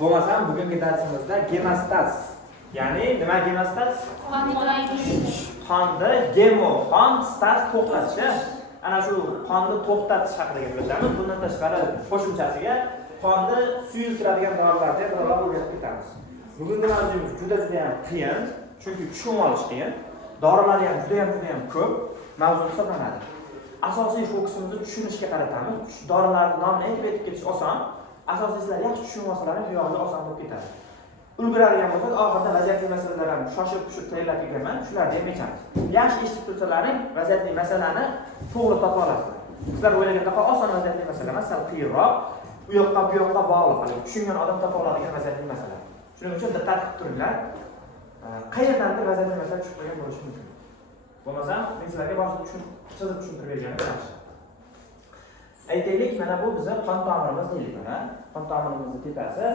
bo'lmasam bugungi darsimizda gemostaz, ya'ni nima gemostaz? Qonni qon stas to'xtatish. Ana shu qonni to'xtatish haqida gaplashamiz. Bundan tashqari qo'shimchasiga qonni suyultiradigan dorilarga birolar o'rganib ketamiz. Bugungi mavzuimiz juda ham qiyin, chunki tushunib olish qiyin. Dorilar ham juda ham ko'p mavzu hisoblanadi. Asosiy fokusimizni tushunishga qaratamiz. Dorilarning nomini aytib ketish oson. Asosiysilar yaxshi tushunib olsalar, hayotda oson bo'lib ketadi. Ulguradigan bo'lsak, oxirida vaziyatli masalalar ham shoshib-pishib tayyorlab kelganman. Shularni ham aytamiz. Yaxshi eshitib tursalaring, vaziyatli masalani to'g'ri topa olasizlar. Sizlar o'ylagandaqa oson vaziyatli masala emas, sal qiyinroq, u yoqqa bu yoqqa bog'liq. Tushungan odam topa oladigan vaziyatli masala. Shuning uchun diqqat qilib turinglar. Qayerdandir vaziyatli masala tushib qolgan bo'lishi mumkin. Bo'lmasa, men sizlarga boshida chizib tushuntirib berganim yaxshi. Aytaylik, mana bu bizning qon tomirimiz deylik mana. Qon tomirimizning tepasi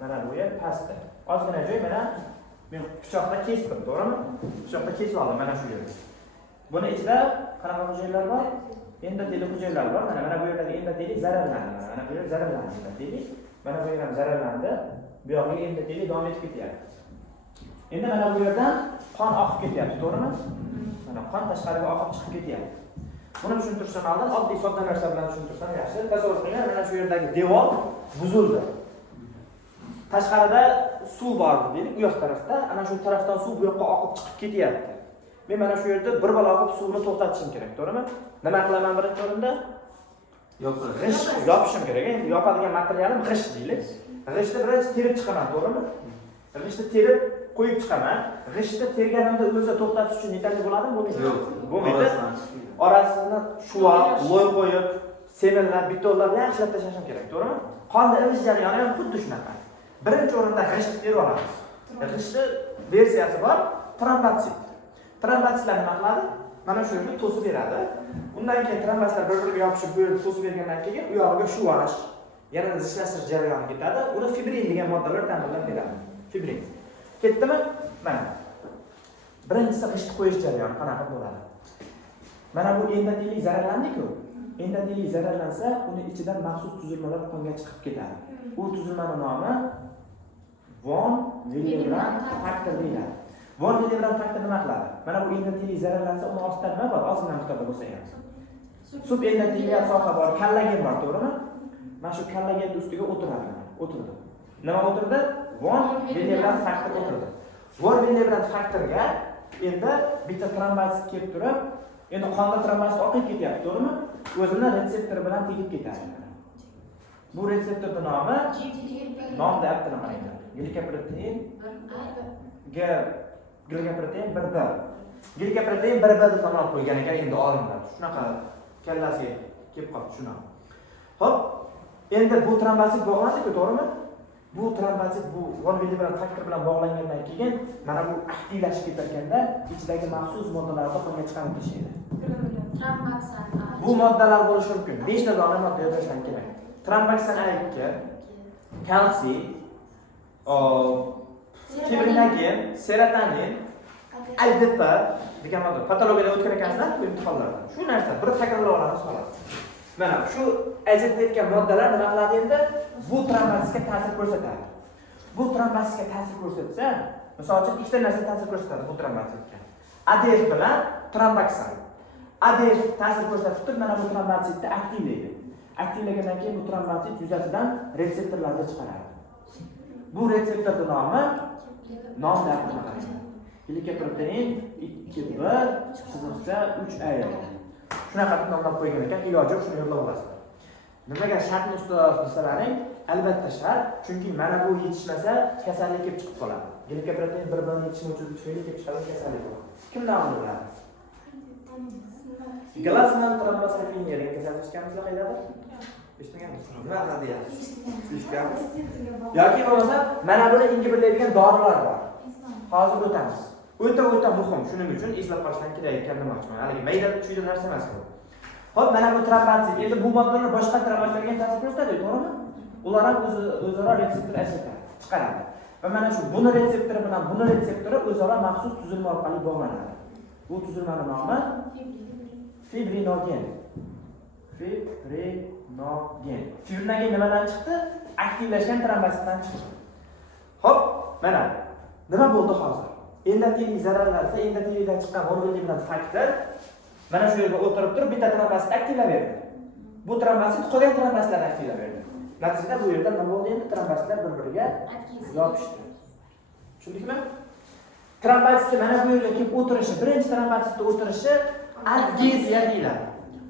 mana bu yer pastda. Ozgina joy mana men pichoqda kesdim, to'g'rimi? Pichoqda kesib oldim mana shu yerda. Buni ichida qanaqa hujayralar bor? Endoteliy hujayralar bor. Mana bu yerdagi endoteliy zararlandi. Mana bu yer zararlandi deylik. Mana bu yer ham zararlandi. Bu yoqqa endoteliy davom etib ketyapti. Endi mana bu yerdan qon oqib ketyapti, to'g'rimi? Mana qon tashqariga oqib chiqib ketyapti. Buni tushuntirishdan oldin oddiy sodda narsa bilan tushuntirsam yaxshi. Tasavvur qiling, mana shu yerdagi devor buzildi. Tashqarida suv bor deylik, u yoq tarafda, ana shu tarafdan suv bu yoqqa oqib chiqib ketyapti. Men mana shu yerda bir balo oqib suvni to'xtatishim kerak, to'g'rimi? Nima qilaman birinchi o'rinda? Yopishim kerak. Endi yopadigan materialim g'isht deylik. G'ishtni birinchi terib chiqaman, to'g'rimi? G'ishtni terib qo'yib chiqaman. G'ishtni terganimda o'zi to'xtatish uchun yetarli bo'ladimi, bo'lmaydi? Yo'q, bo'lmaydi. Orasini shuvab, loy qo'yib, semenlab, bitonlab yaxshilab tashlashim kerak, to'g'rimi? Qonni ilish jarayoni ham xuddi shunaqa. Birinchi o'rinda g'ishtni terib olamiz. G'ishtni versiyasi bor, trombosit. Trombotsitlar nima qiladi? Mana shu yerni to'sib beradi. Undan keyin trombotsitlar bir-biriga yopishib, bu yerni to'sib bergandan keyin u yog'iga shuvash, yana zichlash jarayoni ketadi. Uni fibrin degan moddalar ta'minlab beradi. Fibrin. Ketdimi? Mana. Birinchisi g'isht qo'yish jarayoni qanaqa bo'ladi? Mana bu endoteliy zararlandi-ku. Endoteliy zararlansa, uni ichidan maxsus tuzilmalar qonga chiqib ketadi. U tuzilmaning nomi von Willebrand faktor deyiladi. Von Willebrand faktor nima qiladi? Mana bu endoteliy zararlansa, uni ostida nima bor? Ozgina miqdorda bo'lsa ham. Subendoteliyat soha bor, kollagen bor, to'g'rimi? Mana shu kollagenning ustiga o'tirdi. Nima o'tirdi? Von Willebrand faktor o'tirdi. Von Willebrand faktorga endi bitta trombosit kelib turib, endi qonda trombosit oqib ketyapti, to'g'rimi? O'zini retseptor bilan tegib ketadi. Bu retseptorning nomi deyapti nima ekan? Glikoprotein glikoprotein 1B. Glikoprotein 1B deb nom qo'ygan ekan endi olimlar. Shunaqa kallasiga kelib qoldi shuna. Xo'p, endi bu trombosit bog'landi-ku, to'g'rimi? Bu trombosit bu von Willebrand faktor bilan bog'langandan keyin mana bu aktivlashib ketganda ichidagi maxsus moddalarni qonga chiqarib tashlaydi. Bu moddalar bo'lishi mumkin. 5 ta dona modda yozishdan kerak. Tromboksan A2, kalsiy, fibrinogen, serotonin, ADP degan modda. Patologiyada o'tgan ekansizlar bu imtihonlarda. Shu narsa bir takrorlanadi xolos. Mana shu aytayotgan moddalar nima qiladi endi? Bu trombositga ta'sir ko'rsatadi. Bu trombositga ta'sir ko'rsatsa, misol uchun ikkita narsa ta'sir ko'rsatadi bu trombositga. ADF bilan tromboksan. ADF ta'sir ko'rsatib turib, mana bu trombositni aktivlaydi. Aktivlagandan keyin bu trombosit yuzasidan retseptorlarni chiqaradi. Bu retseptorning nomi deyapti. Glikoprotein 2B chiziqcha 3A. Shunaqa deb nomlab qo'ygan ekan, iloji yo'q, shuni yo'llab olasizlar. Nimaga shartni ustida desalaring, albatta shart, chunki mana bu yetishmasa kasallik kelib chiqib qoladi. Glikoprotein 1B yetishmovchi tufayli kelib chiqqan kasallik bo'ladi. Kimdan biladi? Glasman trombositopeniya degan kasallik eshitganmizlar qaydada? Eshitmaganmisiz? Nima deyapsiz? Eshitganmisiz? Yoki bo'lmasa, mana buni ingibillaydigan dorilar bor. Hozir o'tamiz. O'ta muhim, shuning uchun eslab qolishdan kerak ekan demoqchiman. Haligi mayda chuyda narsa emas bu. Xo'p, mana bu trombosit. Endi bu moddalar boshqa trombositlarga ta'sir ko'rsatadi, to'g'rimi? Ular ham o'zaro retseptor ajratadi, chiqaradi. Va mana shu buni retseptori bilan buni retseptori o'zaro maxsus tuzilma orqali bog'lanadi. Bu tuzilmaning nomi fibrinogen. Nogen. Fibrindan keyin nimadan chiqdi? Aktivlashgan trombositdan chiqdi. Xo'p, mana nima bo'ldi hozir? Endoteliy zararlansa, endoteliyadan chiqqan hormonlar faktor mana shu yerga o'tirib turib bitta trombosit aktivlaverdi. Bu trombosit qolgan trombositlarni aktivlaverdi. Natijada bu yerda nima bo'ldi? Endi trombositlar bir-biriga yopishdi. Tushundingmi? Trombositga mana bu yerga kelib o'tirishi, birinchi trombositda o'tirishi adgeziya deyiladi.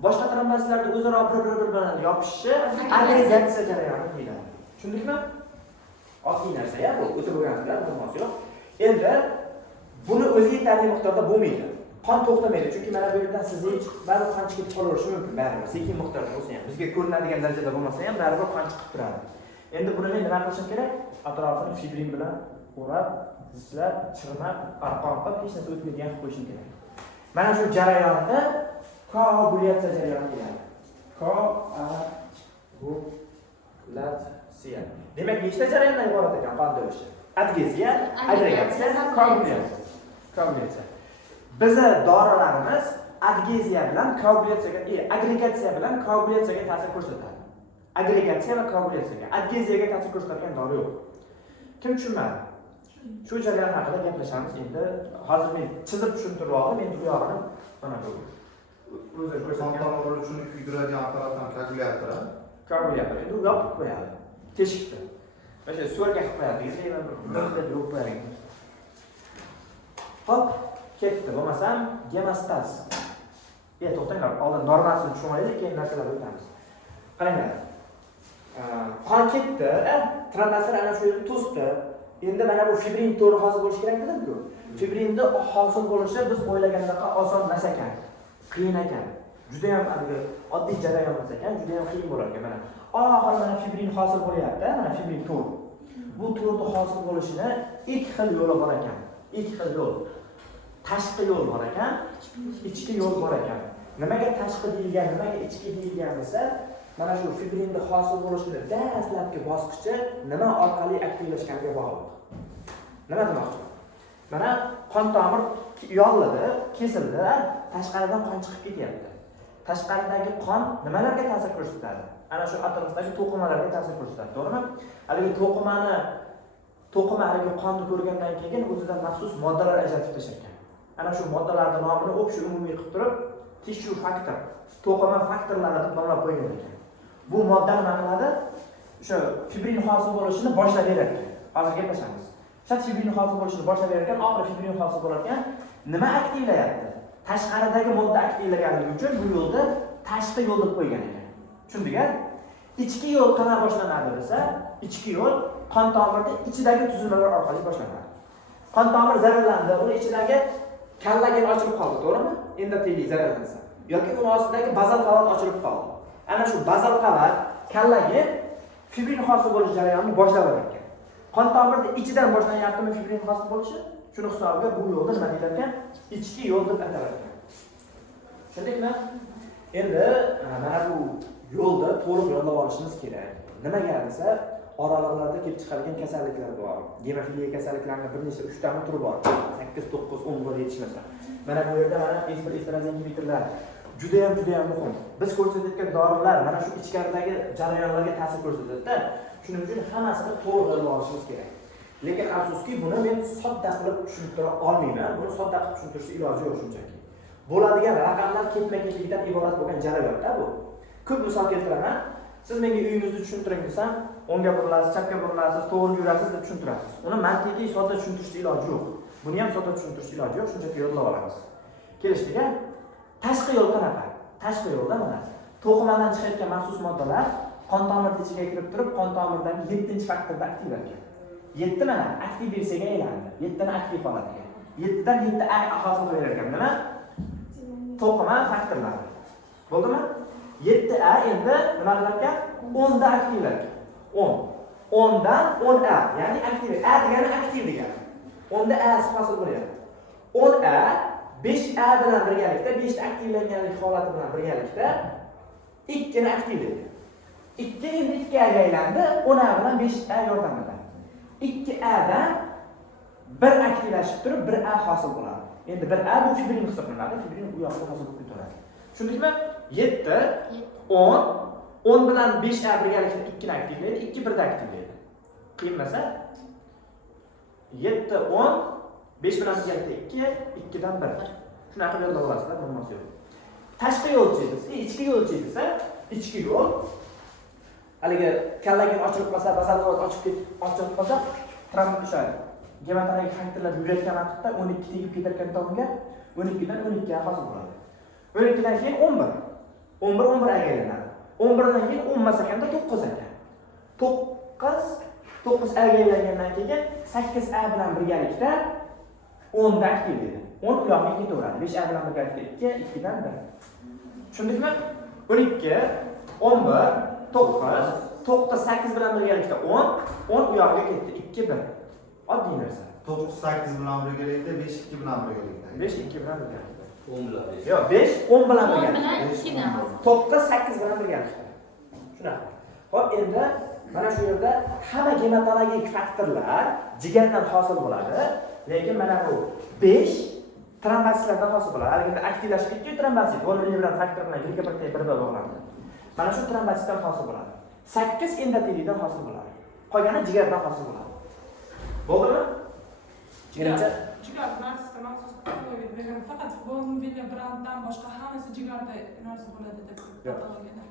Boshqa trombositlarda o'zaro bir-biri bilan yopishishi agregatsiya jarayoni deyiladi. Tushundingmi? Oddiy narsa-ya bu, o'tib o'rganasizlar, bilmoqchi yo'q. Endi buni o'zi yetarli miqdorda bo'lmaydi. Qon to'xtamaydi, chunki mana bu yerdan sizning baribir qon chiqib qolaverishi mumkin, baribir sekin miqdorda bo'lsa ham, bizga ko'rinadigan darajada bo'lmasa ham baribir qon chiqib turadi. Endi buni men nima qilishim kerak? Atrofini fibrin bilan o'rab, zichlab, chirmab, arqon qilib hech narsa o'tmaydigan qilib qo'yishim kerak. Mana shu jarayonda koagulyatsiya jarayoni deyiladi. Koagulyatsiya. Demak, nechta jarayondan iborat ekan qon to'lishi? Adgeziya, agregatsiya, koagulyatsiya. Bizning dorilarimiz adgeziya bilan agregatsiya bilan koagulyatsiyaga ta'sir ko'rsatadi. Agregatsiya va koagulyatsiyaga, adgeziyaga ta'sir ko'rsatadigan dori yo'q. Kim tushunmadi? Shu jarayon haqida gaplashamiz. Endi hozir men chizib tushuntirib oldim. Endi bu yog'ini mana bu o'zi ko'rsatgan tomirlar uchun kuydiradigan apparatdan koagulyator. Koagulyator endi yopib qo'yadi. Teshikda. Mana shu so'rga qilib qo'yadi. Birda yopib qo'yadi. Hop, ketdi. Bo'lmasam gemostaz. To'xtanglar. Oldin normasini tushunaylik, keyin narsalarga o'tamiz. Qaranglar. Qon ketdi, trombositlar ana shu yerda to'sdi. Endi mana bu fibrin to'ri hosil bo'lish kerak edi-ku. Fibrinni hosil bo'lishi biz o'ylagandan oson emas ekan. Qiyin ekan. Juda ham oddiy jarayon emas ekan, juda ham qiyin bo'lar ekan. Mana oxiri mana fibrin hosil bo'lyapti, mana fibrin to'r. Bu to'rni hosil bo'lishini ikki xil yo'li bor ekan. Ikki xil yo'l. Tashqi yo'l bor ekan, ichki yo'l bor ekan. Nimaga tashqi deyilgan, nimaga ichki deyilgan bo'lsa, mana shu fibrinni hosil bo'lishini dastlabki bosqichi nima orqali aktivlashganiga bog'liq. Nima demoqchi? Mana qon tomir yolladi, kesildi, tashqaridan qon chiqib ketyapti. Tashqaridagi qon nimalarga ta'sir ko'rsatadi? Ana shu atrofdagi to'qimalarga ta'sir ko'rsatadi, to'g'rimi? Haligi to'qima haligi qonni ko'rgandan keyin o'zidan maxsus moddalar ajratib tashlangan. Ana shu moddalarning nomini o'pshi umumiy qilib turib, tissue faktor, to'qima faktorlari deb nomlab qo'ygan ekan. Bu modda nima qiladi? O'sha fibrin hosil bo'lishini boshlab beradi. Hozir gaplashamiz. O'sha fibrin hosil bo'lishini boshlab berar ekan, oxiri fibrin hosil bo'lar ekan, nima aktivlayapti? Tashqaridagi modda aktivlaganligi uchun bu yo'lda tashqi yo'l deb qo'ygan ekan. Tushundingmi? Ichki yo'l qana boshlanadi desa, ichki yo'l qon tomirda ichidagi tuzilmalar orqali boshlanadi. Qon tomir zararlandi, uni ichidagi kallagin ochilib qoldi, to'g'rimi? Endoteliy zararlansa yoki uni ostidagi bazal qavat ochilib qoldi. Ana shu bazal qavat, kallagin fibrin hosil bo'lish jarayonini boshlab ekan. Qon tomirda ichidan boshlanyaptimi fibrin hosil bo'lishi? Shuni hisobiga bu yo'lda nima deyiladi ekan? Ichki yo'l deb ataladi ekan. Tushundingmi? Endi mana bu yo'lda to'liq yo'llab olishimiz kerak. Nimaga desa, oralarlarda kelib chiqadigan kasalliklar bor. Gemofiliya kasalliklarining bir nechta 3 ta turi bor. 8, 9, 10 ga yetishmasa. Mana bu yerda mana estrogen inhibitorlar juda ham muhim. Biz ko'rsatayotgan dorilar mana shu ichkaridagi jarayonlarga ta'sir ko'rsatadi-da. Shuning uchun hammasini to'g'ri yo'llab olishimiz kerak. Lekin afsuski buni men sodda qilib tushuntira olmayman. Buni sodda qilib tushuntirishning iloji yo'q shunchaki. Bo'ladigan raqamlar ketma-ketlikdan iborat bo'lgan jarayonda bu. Ko'p misol keltiraman. Siz menga uyingizni tushuntiring desam, o'ngga burilasiz, chapga burilasiz, to'g'ri yurasiz deb tushuntirasiz. Uni mantiqiy sodda tushuntirishning iloji yo'q. Buni ham sodda tushuntirishning iloji yo'q, shunchaki yo'llab olamiz. Kelishdik-a? Tashqi yo'l qanaqa? Tashqi yo'lda mana to'qimadan chiqayotgan maxsus moddalar qon tomir ichiga kirib turib, qon tomirdagi 7-faktorda aktivlangan. 7 mana aktiv belsiga aylandi. 7 ni aktiv qoladi. 7 dan 7 hosil bo'lar ekan. Nima? To'qima faktorlari. Bo'ldimi? 7A endi nima qilar ekan? 10 da aktivlangan. 10. 10 dan 10A, ya'ni aktiv. A degani aktiv degani. 10 da A hosil bo'lyapti. 10A 5A bilan birgalikda, 5 ta aktivlanganlik holati bilan birgalikda 2 ni aktivlaydi. 2 endi 2A ga aylandi, 10A bilan 5A yordamida. 2A dan 1 aktivlashib turib 1A hosil bo'ladi. Endi 1A bu fibrin hisoblanadi. Fibrin u yoqda hosil bo'lib turadi. Tushundingmi? 7, 10, 10 bilan 5 birgalikda 2 ni aktivlaydi, 2 birda aktivlaydi. Qiynmasa 7 10 5 bilan birgalikda 2, 2 dan 1. Shunaqa yo'lda olasizlar, bo'lmasa yo'q. Tashqi yo'l chegisi, ichki yo'l chegisi, ichki yo'l. Haligi kallaga ochilib qolsa, basalg'ot ochib qolsa, o'sha geometriyalik faktorlar yurayotgan vaqtda 12 tegib ketarkan tomonga 12 dan 12 ga hosil bo'ladi. 12 dan keyin 11. 11 agaylanadi. 11 dan keyin 10 masakanda 9 ekan. 9 agaylangandan keyin 8 a bilan birgalikda 10 da aktivlaydi. 10 u yoqqa ketaveradi. 5 a bilan birgalikda 2, 2 dan 1. Tushundingmi? 12, 11, 9 8 bilan birgalikda 10 u yoqqa ketdi. 2 1. Oddiy narsa. 9 8 bilan birgalikda, 5 2 bilan birgalikda. 5 2 bilan birgalikda. 10 bilan 5. Yo'q, 5 10 bilan birgalikda. 2 dan. 9 8 bilan birgalikda. Shunaqa. Xo'p, endi mana shu yerda hamma gematologik faktorlar jigardan hosil bo'ladi, lekin mana bu 5 trombositlardan hosil bo'ladi. Agarda aktivlashib ketdi trombosit, voluminiran faktor bilan glikoprotein bir-biriga bog'lanadi. Mana shu trombositdan hosil bo'ladi. 8 endotelidan hosil bo'ladi. Qolgani jigardan hosil bo'ladi. Bo'ldimi? Jigarcha Jigar narsasi maxsus patologiyada degan faqat voluminirandan boshqa hammasi jigarda narsa bo'ladi deb patologiyada.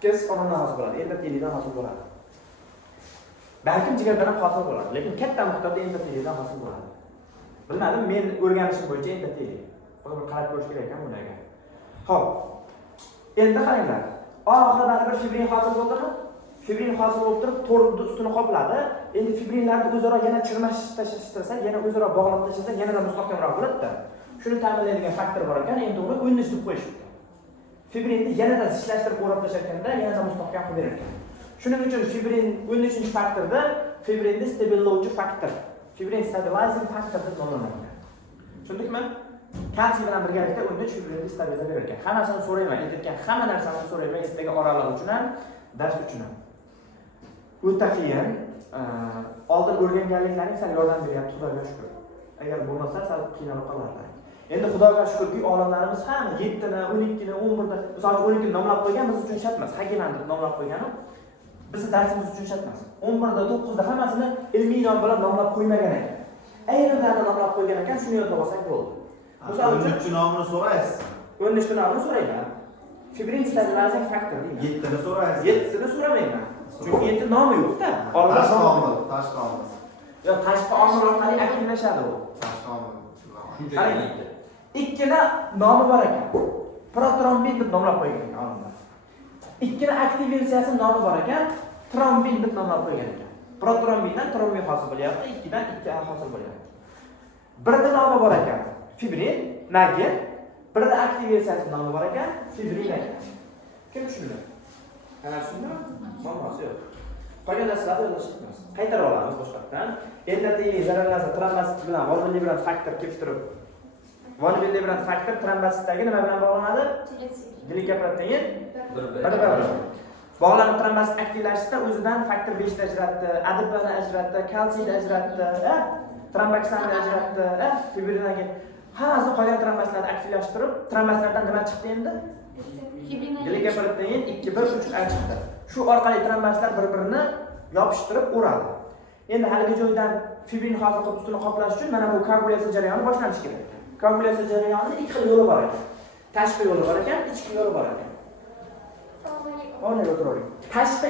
8 onamdan hosil bo'ladi, endotelidan hosil bo'ladi. Balkim jigardan ham hosil bo'ladi, lekin katta miqdorda endotelidan hosil bo'ladi. Bilmadim, men o'rganishim bo'yicha endoteli. Buni qarab ko'rish kerak ekan bunaga. Xo'p. Endi qaranglar. Oxirida baribir fibrin hosil bo'ldimi? Fibrin hosil bo'lib turib, to'rni ustini qopladi. Endi fibrinlarni o'zaro yana chirmashib tashlasa, yana o'zaro bog'lab tashlasa, yanada mustahkamroq bo'ladi-da. Shuni ta'minlaydigan faktor bor ekan, endi uni 13 deb qo'yishibdi. Fibrinni yanada zichlashtirib o'rab tashlayotganda yanada mustahkam qilib berar ekan. Shuning uchun fibrin 13-faktorda fibrinni stabillovchi faktor, fibrin stabilizing faktor deb nomlanadi. Tushundikmi? Kalsiy bilan birgalikda 13 fibrinni stabilga berar ekan. Hammasini so'rayman, aytgan hamma narsani so'rayman, ertaga oralar uchun ham, dars uchun ham. O'ta qiyin. Oldin o'rganganliklaring sal yordam beryapti, Xudoga shukr. Agar bo'lmasa, sal qiynalib qolarlar. Endi Xudoga shukrki, olimlarimiz hamma 7 ni, 12 ni, 11 ni, misol uchun 12 ni nomlab qo'ygan, biz uchun shart emas. Hagiman deb nomlab qo'ygani bizni darsimiz uchun shart emas. 11 da, 9 da hammasini ilmiy nom bilan nomlab qo'ymagan ekan. Ayrimlarni nomlab qo'ygan ekan, shuni yodlab olsak bo'ldi. Misol uchun nomini so'raysiz. 13 nomini so'rayman. Fibrin stabilizing faktor deyman. 7 ni so'raysiz. 7 ni so'ramayman. Chunki 7 nomi yo'q-da. Tashqi omil. Yo, tashqi omil orqali aktivlashadi u. Tashqi omil. Shunchaki. Ikkala nomi bor ekan. Protrombin deb nomlab qo'ygan olimlar. Ikkala aktivatsiyasi nomi bor ekan, trombin deb nomlab qo'ygan ekan. Protrombindan trombin hosil bo'lyapti, 2 dan 2A hosil bo'lyapti. Birida nomi bor ekan, fibrin, nagin, birida aktivatsiyasi nomi bor ekan, fibrin ekan. Kim tushunadi? Ana tushundimi? Bo'lmasa yo'q. Qolgan narsalarni o'ylashimiz. Qaytarib olamiz boshqatdan. Endoteliy zararlansa trombosit bilan voluminiran faktor kelib turib. Voluminiran faktor trombositdagi nima bilan bog'lanadi? Glikoprotein bir-biri. Bog'lanib trombosit aktivlashsa o'zidan faktor 5 ta ajratdi, ADPni ajratdi, kalsiyni ajratdi, tromboksanni ajratdi, fibrinagi hammasi qolgan trombositlarni aktivlashtirib, trombositlardan nima chiqdi endi? Glikoprotein 2 1 3 A chiqdi. Shu orqali trombositlar bir-birini yopishtirib o'radi. Endi haligi joydan fibrin hosil qilib ustini qoplash uchun mana bu koagulyatsiya jarayoni boshlanishi kerak. Koagulyatsiya jarayonining ikki xil yo'li bor ekan. Tashqi yo'li bor ekan, ichki yo'li bor ekan. O'rnga o'tiring. Tashqi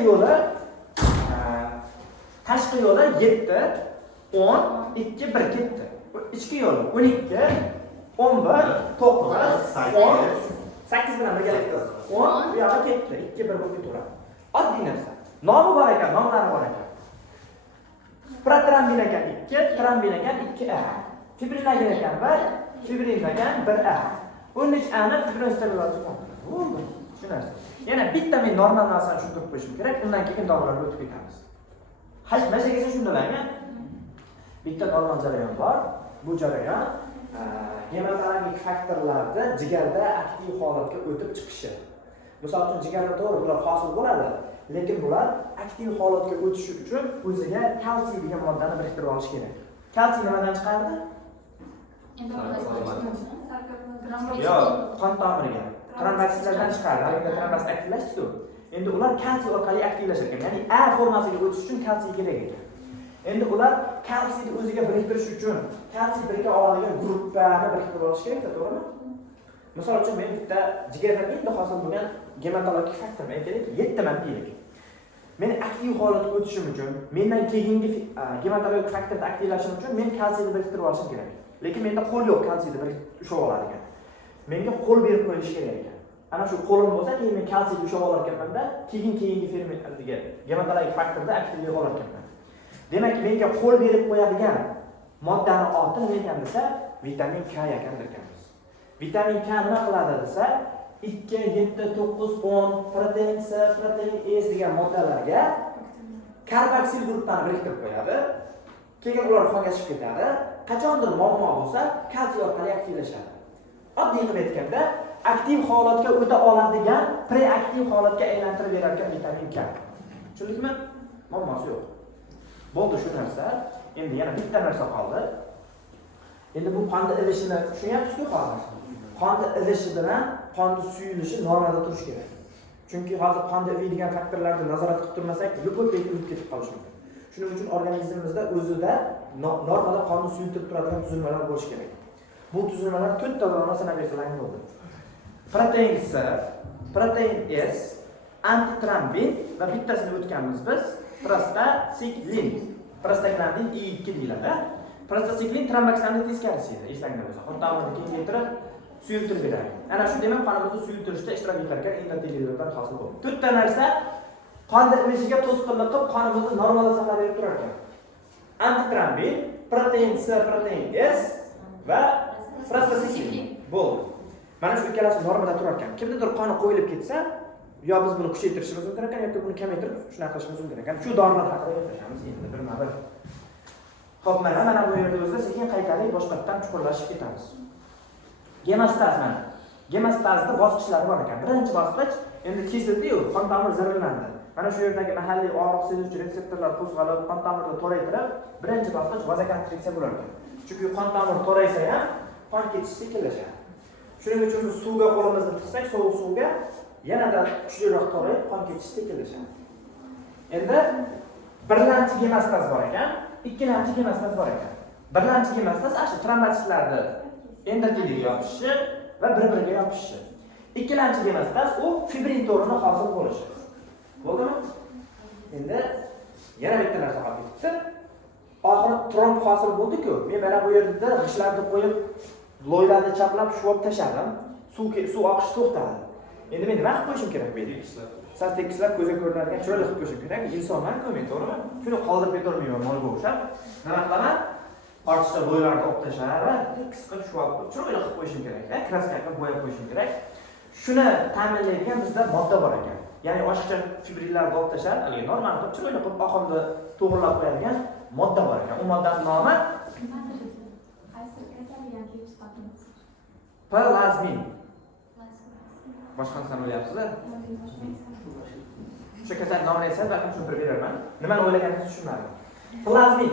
yo'li 7, 10, 2, 1 ketdi. Ichki yo'li 12, 11, 9, 8 bilan birgalikda 10 bu yoqqa ketdi. 2, 1 bo'lib ketaveradi. Oddiy narsa. Nomi bor ekan, nomlari bor ekan. Protrombin ekan 2, trombin ekan 2A. Fibrinlagan ekan 1, fibrinlagan 1A. 13A ni fibrin stabilizatsiya faktori. Bo'ldi. Shu narsa. Yana bitta men normal narsani tushuntirib qo'yishim kerak, undan keyin dog'larga o'tib ketamiz. Hajmagacha shundalarga bitta normal jarayon bor. Bu jarayon gematologik faktorlarda jigarda aktiv holatga o'tib chiqishi. Misol uchun jigarda to'g'ri bular hosil bo'ladi, lekin bular aktiv holatga o'tishi uchun o'ziga kalsiy degan moddani biriktirib olish kerak. Kalsiy nimadan chiqadi? Yo'q, qon tomiriga. Trombositlardan chiqadi. Haliga trombosit aktivlashdi-ku. Endi ular kalsiy orqali aktivlashar ekan. Ya'ni A formasiga o'tish uchun kalsiy kerak ekan. Endi ular kalsiyni o'ziga biriktirish uchun kalsiy birika oladigan gruppani biriktirib olish kerak, to'g'rimi? Misol uchun men bitta jigardan endi hosil bo'lgan gematologik faktor aytaylik 7 ta deylik. Men aktiv holatga o'tishim uchun, mendan keyingi gematologik faktorni aktivlashim uchun men kalsiyni biriktirib olishim kerak. Lekin menda qo'l yo'q kalsiyni biriktirib ushlab oladigan. Menga qo'l berib qo'yish kerak ekan. Ana shu qo'lim bo'lsa, keyin men kalsiyni ushlab olar ekanman-da, keyingi fermentlarga gematologik faktorda aktivlay olar ekanman. Demak, menga qo'l berib qo'yadigan moddani oti nima ekan desa, vitamin K ekandir ekanmiz. Vitamin K nima qiladi desa, 2, 7, 9, 10, protein C, protein S degan moddalarga karboksil guruhlarni biriktirib qo'yadi. Keyin ular qonga chiqib ketadi. Qachondir muammo bo'lsa, kalsiy orqali aktivlashadi. Oddiy qilib aytganda, aktiv holatga o'ta oladigan preaktiv holatga aylantirib beradigan vitamin K. Tushundingmi? Muammosi yo'q. Bo'ldi shu narsa. Endi yana bitta narsa qoldi. Endi bu qonni ilishini tushunyapsiz-ku hozir. Qonni ilishi bilan qonni suyulishi normada turishi kerak. Chunki hozir qonni iviydigan faktorlarni nazorat qilib turmasak, lipid urib ketib qolishi mumkin. Shuning uchun organizmimizda o'zida normada qonni suyultirib turadigan tuzilmalar bo'lishi kerak. Bu tuzilmalar 4 ta bilan sanab bersalar bo'ldi. Protein C, protein S, antitrombin va bittasini o'tganmiz biz, prostacyclin. Prostaglandin E2 deyiladi. Prostacyclin tromboksinning teskarisi edi, eslanglar bo'lsa. Qon-tomirni kengaytirib, suyultirib beradi. Ana shu demak qonimizni suyultirishda ishtirok etarkan endoteliyalardan hosil bo'ladi. 4 ta narsa qonni ilishiga to'sqinlik qilib, qonimizni normalda saqlab berib turar ekan. Antitrombin, protein C, protein S va prostacyclin. Bo'ldi. Mana shu ikkalasi normada turar ekan. Kimnidir qoni qo'yilib ketsa, yo biz buni kuchaytirishimiz mumkin ekan yoki buni kamaytirib shunaqa qilishimiz mumkin ekan. Shu dorilar haqida gaplashamiz endi birma-bir. Xo'p, mana bu yerda o'zida sekin qaytalik boshqatdan chuqurlashib ketamiz. Gemostaz mana. Gemostazda bosqichlari bor ekan. Birinchi bosqich endi kesildi-yu, qon tomir zararlandi. Mana shu yerdagi mahalliy og'riq sezuvchi retseptorlar qo'zg'alib, qon tomirni toraytirib, birinchi bosqich vazokonstriksiya bo'lar ekan. Chunki qon tomir toraysa ham qon ketishi sekinlashadi. Shuning uchun biz suvga qo'limizni tiqsak, sovuq suvga yanada kuchliroq torayib, qon ketishi sekinlashadi. Endi birlamchi gemostaz bor ekan, ikkilamchi gemostaz bor ekan. Birlamchi gemostaz shu trombositlarni endoteliyaga yopishishi va bir-biriga yopishishi. Ikkilamchi gemostaz u fibrin to'rini hosil bo'lishi. Bo'ldimi? Endi yana bitta narsa qolib ketdi. Oxiri tromb hosil bo'ldi-ku. Men mana bu yerda g'ishlarni qo'yib, loylarni chaplab shuvab tashladim. Suv oqish to'xtadi. Endi men nima qilib qo'yishim kerak bu yerda? Sal tekislab ko'zga ko'rinadigan chiroyli qilib qo'yishim kerak. Insonman-ku men, to'g'rimi? Shuni qoldirib ketaolmayman molga o'xshab. Nima qilaman? Ortiqcha loylarni olib tashlab, tekis qilib shuvab chiroyli qilib qo'yishim kerak. Kraska qilib bo'yab qo'yishim kerak. Shuni ta'minlaydigan bizda modda bor ekan. Ya'ni oshiqcha fibrillarni olib tashlab, hali normal qilib chiroyli qilib oqimni to'g'rilab qo'yadigan modda bor ekan. U moddaning nomi plazmin. Boshqa narsani o'ylayapsizlar? Shu kasal nomini aytsangiz, balki tushuntirib berarman. Nimani o'ylaganingizni tushunmadim. Plazmin.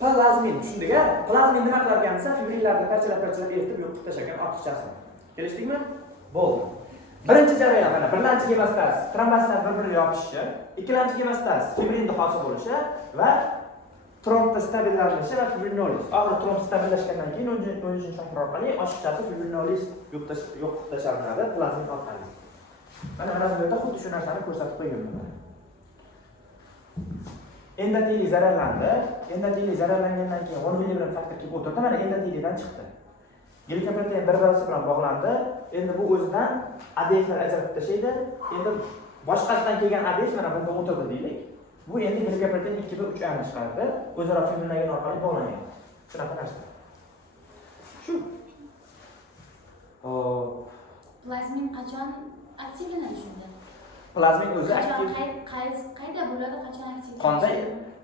Plazmin tushundiga? Plazmin nima qilar ekan desa, fibrillarni parchalab eritib yo'q qilib tashlagan ortiqchasini. Kelishdikmi? Bo'ldi. Birinchi jarayon mana birlamchi gemostaz, trombositlar bir-biriga yopishishi, ikkilamchi gemostaz, fibrinni hosil bo'lishi va trombni stabillashtirilishi va fibrinolis. Oxiri tromb stabillashgandan keyin 10-shakar orqali oshiqchasi fibrinolis yo'q qilib tashaladi plazmin orqali. Mana bu yerda xuddi shu narsani ko'rsatib qo'yganman. Endoteliy zararlandi. Endoteliy zararlangandan keyin 10 mg faktor kelib o'tirdi, mana endoteliyadan chiqdi. Glikoprotein bir-birisi bilan bog'landi. Endi bu o'zidan ADF'ni ajratib tashlaydi. Endi boshqasidan kelgan ADF mana bunda o'tirdi deylik. Bu endi glikoprotein 2 va 3 aylanib chiqardi. O'zaro fibrinogen orqali bog'langan. Shunaqa narsa. Shu. Plazmin qachon aktivlanadi shunda? Plazmin o'zi aktiv. Qayda bo'ladi, qachon aktivlanadi? Qonda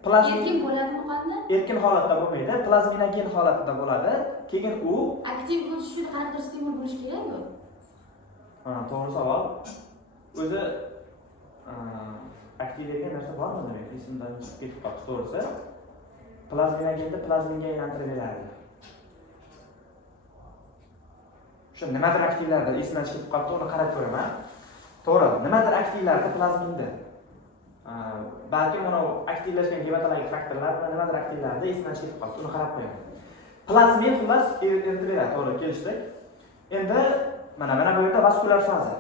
plazmin erkin bo'ladimi qonda? Erkin holatda bo'lmaydi, plazminogen holatida bo'ladi. Keyin u aktiv bo'lish uchun qanday stimul bo'lish kerak-ku? To'g'ri savol. O'zi aktivlagan narsa bormi demak, esimdan chiqib ketib qoldi to'g'risi. Plazminogenda plazminga aylantirib beradi. Shu nimadir aktivlarida esimdan chiqib qoldi, uni qarab ko'raman. To'g'ri, nimadir aktivlarda plazminda. Balki mana aktivlashgan gematologik faktorlar va nimadir aktivlarda esdan chiqib qoldi. Uni qarab qo'ying. Plazmin xullas eritib beradi, to'g'ri kelishdik. Endi mana bu yerda vaskular faza.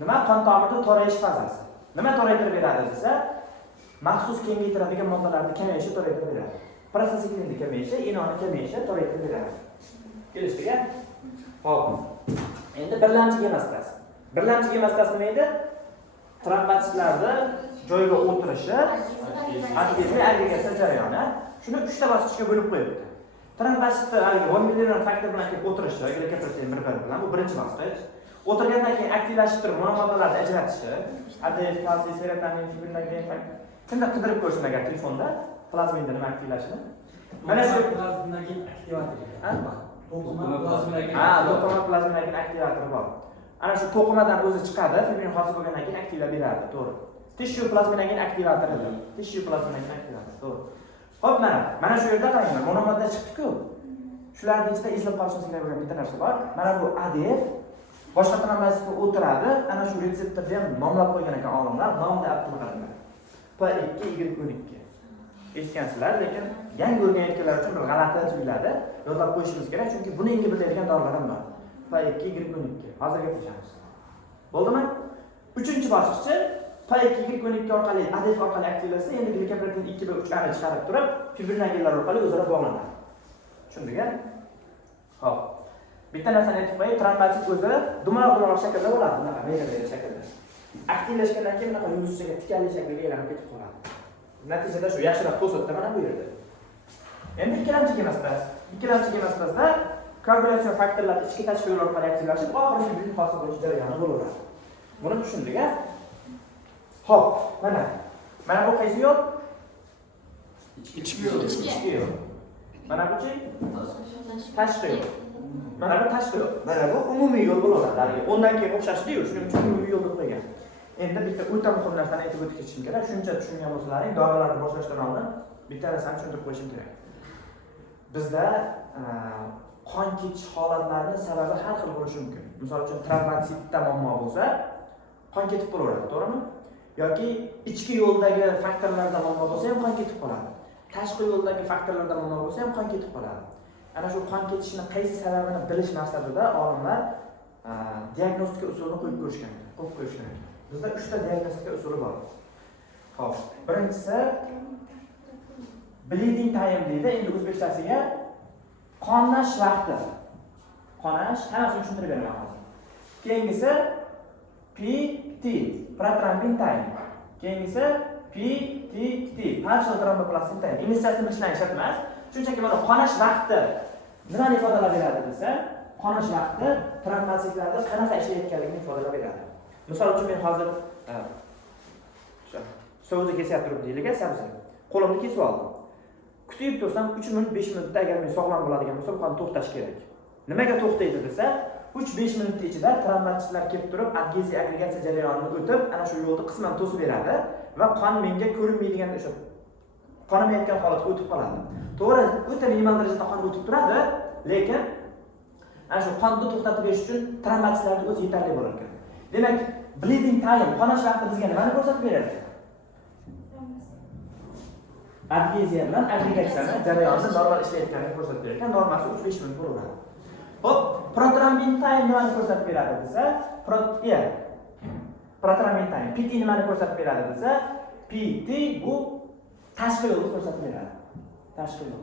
Nima? Qon tomirida to'rayish fazasi. Nima to'raytirib beradi desa, maxsus kengaytiradigan moddalarning kamayishi to'raytirib beradi. Prostasiklinning kamayishi, inoni kamayishi to'raytirib beradi. Kelishdik a? Xo'p. Endi birlamchi gemastaz. Birlamchi gemastaz nima edi? Trombotsitlarda joyiga o'tirishi, aktiv agregatsiya jarayoni. Shuni 3 ta bosqichga bo'lib qo'yibdi. Trombotsitlar haligi von faktor bilan kelib o'tirishi, glikopprotein bir-biri bilan bu birinchi bosqich. O'tirgandan keyin aktivlashib turib, monomodalarni ajratishi, ADF, kalsiy, serotonin, fibrinogen faktor. Kimda qidirib ko'rsin agar telefonda plazminda nima aktivlashini? Mana shu plazminagi aktivator. To'qima plazminagi aktivatori bor. Ana shu to'qimadan o'zi chiqadi, fibrin hosil bo'lgandan keyin aktivlab beradi, to'g'ri. Tissue plazminagi aktivatoridir. Tissue plazminagi aktivator, to'g'ri. Xo'p, mana shu yerda qaranglar, monomodda chiqdi-ku. Shularning ichida eslab qolishimiz kerak bo'lgan bitta narsa bor. Mana bu ADF boshqa trombositga o'tiradi. Ana shu retseptorni ham nomlab qo'ygan ekan olimlar, nomni aniqladilar. P2Y12. Eshitgansizlar, lekin yangi o'rganayotganlar uchun bir g'alati tuyuladi. Yodlab qo'yishimiz kerak, chunki buni yenga biladigan dorilar ham bor. P2Y12. Hozir gaplashamiz. Bo'ldimi? 3-bosqichi P2Y12 orqali ADF orqali aktivlashsa, endi glikopprotein 2 va 3 ani chiqarib turib, fibrinogenlar orqali o'zaro bog'lanadi. Tushundingmi? Xo'p. Bitta narsani aytib qo'yay, trombosit o'zi dumaloq shaklda bo'ladi, bunaqa meyda shaklda. Aktivlashgandan keyin bunaqa yulduzchaga tikanli shaklga aylanib ketib qoladi. Natijada shu yaxshiroq to'satda mana bu yerda. Endi ikkilamchi gemastazda koagulyatsiya faktorlari ichki tashqi yo'l orqali aktivlashib, oxirgi fibrin hosil bo'lish jarayoni bo'ladi. Buni tushundik a? Xo'p, mana bu qaysi yo'l? Ichki yo'l. Mana bu-chi? Tashqi yo'l. Mana bu tashqi yo'l. Mana bu umumiy yo'l bo'ladi. 10 dan keyin o'xshashdi-yu, shuning uchun umumiy yo'l deb qo'ygan. Endi bitta o'ta muhim narsani aytib o'tib ketishim kerak. Shuncha tushungan bo'lsalaring, dorilarni boshlashdan oldin bitta narsani tushuntirib qo'yishim kerak. Bizda qon ketish holatlarining sababi har xil bo'lishi mumkin. Misol uchun trombotsitda muammo bo'lsa, qon ketib qolaveradi, to'g'rimi? Yoki ichki yo'ldagi faktorlarda muammo bo'lsa ham qon ketib qoladi. Tashqi yo'ldagi faktorlarda muammo bo'lsa ham qon ketib qoladi. Ana shu qon ketishini qaysi sababini bilish maqsadida olimlar diagnostika usulini qo'yib ko'rishgan. Bizda 3 ta diagnostika usuli bor. Xo'p, birinchisi bleeding time deydi. Endi o'zbekchasiga qonlash vaqti. Qonash, hammasini tushuntirib beraman hozir. Keyingisi PT, prothrombin time. Keyingisi PTT, partial thromboplastin time. Inglizchasini bilishlarni shart emas. Shunchaki mana qonash vaqti nimani ifodalab beradi desa, qonash vaqti trombotsitlarda qanaqa ishlayotganligini ifodalab beradi. Misol uchun men hozir so'zni kesyapti turib deylik, sabzi. Qo'limni kesib oldim. Kutib tursam 3 minut 5 minutda agar men sog'lom bo'ladigan bo'lsa, qon to'xtash kerak. Nimaga to'xtaydi desa, 3-5 minut ichida trombotsitlar kelib turib, adgeziya agregatsiya jarayonini o'tib, ana shu yo'lni qisman to'sib beradi va qon menga ko'rinmaydigan o'sha qonimayotgan holatga o'tib qoladi. To'g'ri, o'ta minimal darajada qon o'tib turadi, lekin ana shu qonni to'xtatib berish uchun trombotsitlarning o'zi yetarli bo'lar ekan. Demak, bleeding time, qonash vaqti bizga nimani ko'rsatib beradi? Adgeziya bilan agregatsiyani jarayonni normal ishlayotganini ko'rsatib berar ekan. Normasi 3-5 minut bo'laveradi. Xo'p, prothrombin time nimani ko'rsatib beradi desa, prothrombin time, PT nimani ko'rsatib beradi desa, PT bu tashqi yo'lni ko'rsatib beradi. Tashqi yo'l.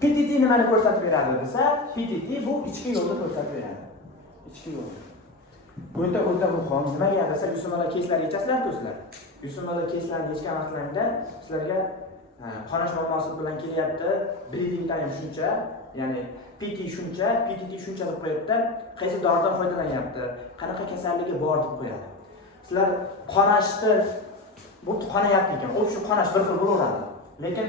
PTT nimani ko'rsatib beradi desa, PTT bu ichki yo'lni ko'rsatib beradi. Ichki yo'l. Bu o'ta muhim. Nimaga desa, yusimala keyslar yechasizlar do'stlar. Yusimala keyslarni yechgan vaqtlarida sizlarga qonash muammosi bilan kelyapti, bleeding time shuncha, ya'ni PT shuncha, PTT shuncha deb qo'yibdi, qaysi doridan foydalanyapti, qanaqa kasalligi bor deb qo'yadi. Sizlar qonashni bu qonayapti ekan, u shu qonash bir xil bo'laveradi. Lekin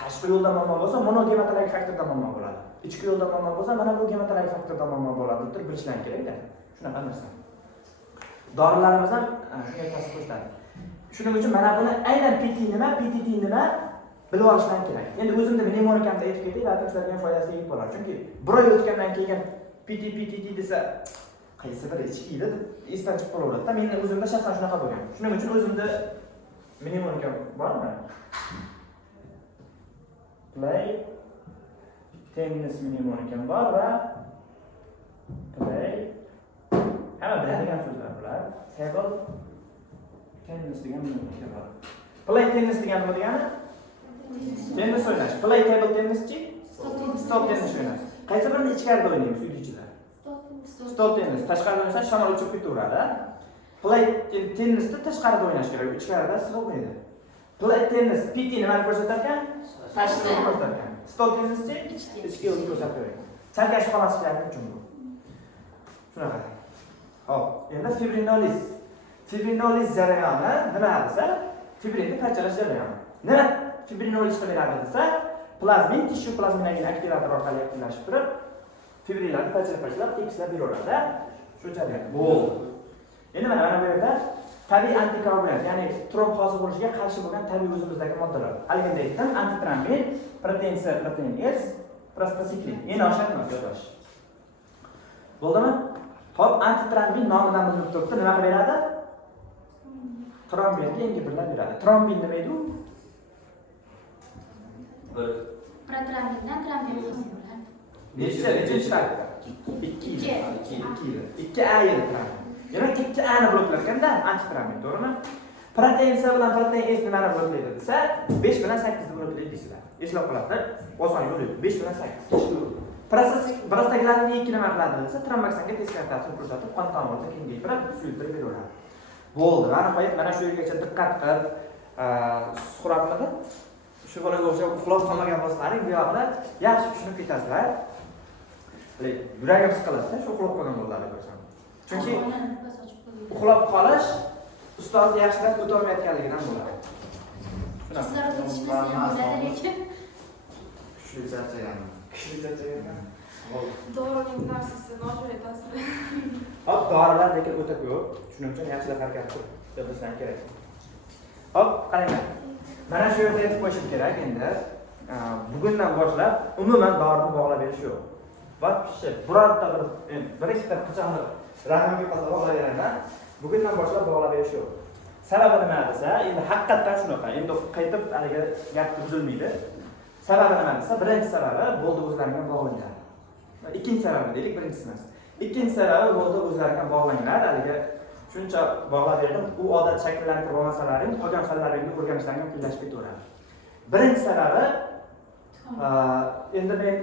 tashqi yo'lda muammo bo'lsa, monogematologik faktorda muammo bo'ladi. Ichki yo'lda muammo bo'lsa, mana bu gematologik faktorda muammo bo'ladi deb bilishlar kerak-da. Shunaqa narsa. Dorilarimiz ham shunga ta'sir ko'rsatadi. Shuning uchun mana buni aynan PT nima, PTT nima bilib olishlar kerak. Endi o'zimda mnemonikamda aytib ketay, balki sizlarga foydasi yetib qolar. Chunki bir oy o'tgandan keyin PTT desa qaysi biri ichki edi esdan chiqib qolaveradi-da. Men o'zimda shaxsan shunaqa bo'lgan. Shuning uchun o'zimda mnemonika bormi? Play tennis mnemonikam bor va play hamma biladigan so'zlar bular. Table tennis degan mnemonika bor. Play tennis degan nima degani? Tennis o'ynash. Play table tennischi? Stol tennis o'ynash. Qaysi birini ichkarida o'ynaymiz uyda ichida? Stol tennis. Tashqarida o'ynasa shamol uchib ketaveradi. Play tennisni tashqarida o'ynash kerak, ichkarida sovuqlaydi. Play tennis PT nimani ko'rsatar ekan? Tashqarida ko'rsatar ekan. Stol tennischi ichki o'yin ko'rsatib beradi. Charkash xolasi kerak uchun bu. Shunaqa. Hop, endi fibrinolis. Fibrinolis jarayoni nima desa? Fibrinni parchalash jarayoni. Nima fibrinolis qilinadi desa? Plazmin tishu plazminagin aktivator orqali aktivlashib turib, fibrillarni parchalab tekislab beraveradi. Shu jarayon. Bo'ldi. Endi mana bu yerda tabiiy antikoagulant, ya'ni tromb hosil bo'lishiga qarshi bo'lgan tabiiy o'zimizdagi moddalar. Haligida aytdim, antitrombin, protein C, protein S, prostacyclin. Endi o'shalarni yo'llash. Bo'ldimi? Hop, antitrombin nomidan bilinib turibdi, nima qilib beradi? Trombinga ingibitorlar beradi. Trombin nima edi u? Protrombindan trombin hosil bo'ladi. Necha shtatda? 2 yil. 2 A yil trombin. Demak 2 A ni bloklarganda antitrombin, to'g'rimi? Protein C bilan protein S nimani bloklaydi desa, 5 bilan 8 ni bloklaydi deysizlar. Eslab qolasizlar. Oson yo'l yo'q. 5 bilan 8. Prostaglandin 2 nima qiladi desa, tromboksinga teskari ta'sir ko'rsatib, qon tomirni kengaytirib, suyultirib beraveradi. Bo'ldi. Mana shu yergacha diqqat qilib, suhratmada shu bolaga o'xshab uxlab qolmagan bo'lsalaring, bu yoqda yaxshi tushunib ketasizlar. Yuragim siqiladi-da, shu uxlab qolgan bolalarga ko'rsam. Chunki uxlab qolish ustozni yaxshilab o'ta olmayotganligidan bo'ladi. Sizlar o'tishmasa ham bo'ladi, lekin Kuchli charchaganman. Dorining narsasi nojo'ya ta'sir. Hop, dorilar lekin o'ta ko'p. Shuning uchun yaxshilab harakat qilib bilsang kerak. Hop, qaranglar. Mana shu yerda aytib qo'yishim kerak endi. Bugundan boshlab umuman dorini bog'lab berish yo'q. Вообще birorta bir ikkita qachondir rahmga qasab bog'layverman. Bugundan boshlab bog'lab berish yo'q. Sababi nima desa, endi haqiqatan shunaqa. Endi qaytib haliga gap buzilmaydi. Sababi nima desa, birinchi sababi bo'ldi o'zlaringga bog'langlar. Ikkinchi sababi deylik, birinchisi emas. Ikkinchi sababi bo'ldi o'zlaringga bog'langlar. Haliga shuncha bog'lab berdim, u odat shakllantirib olmasalaring, qolgan fanlaringni o'rganishlaring qiyinlashib ketaveradi. Birinchi sababi endi men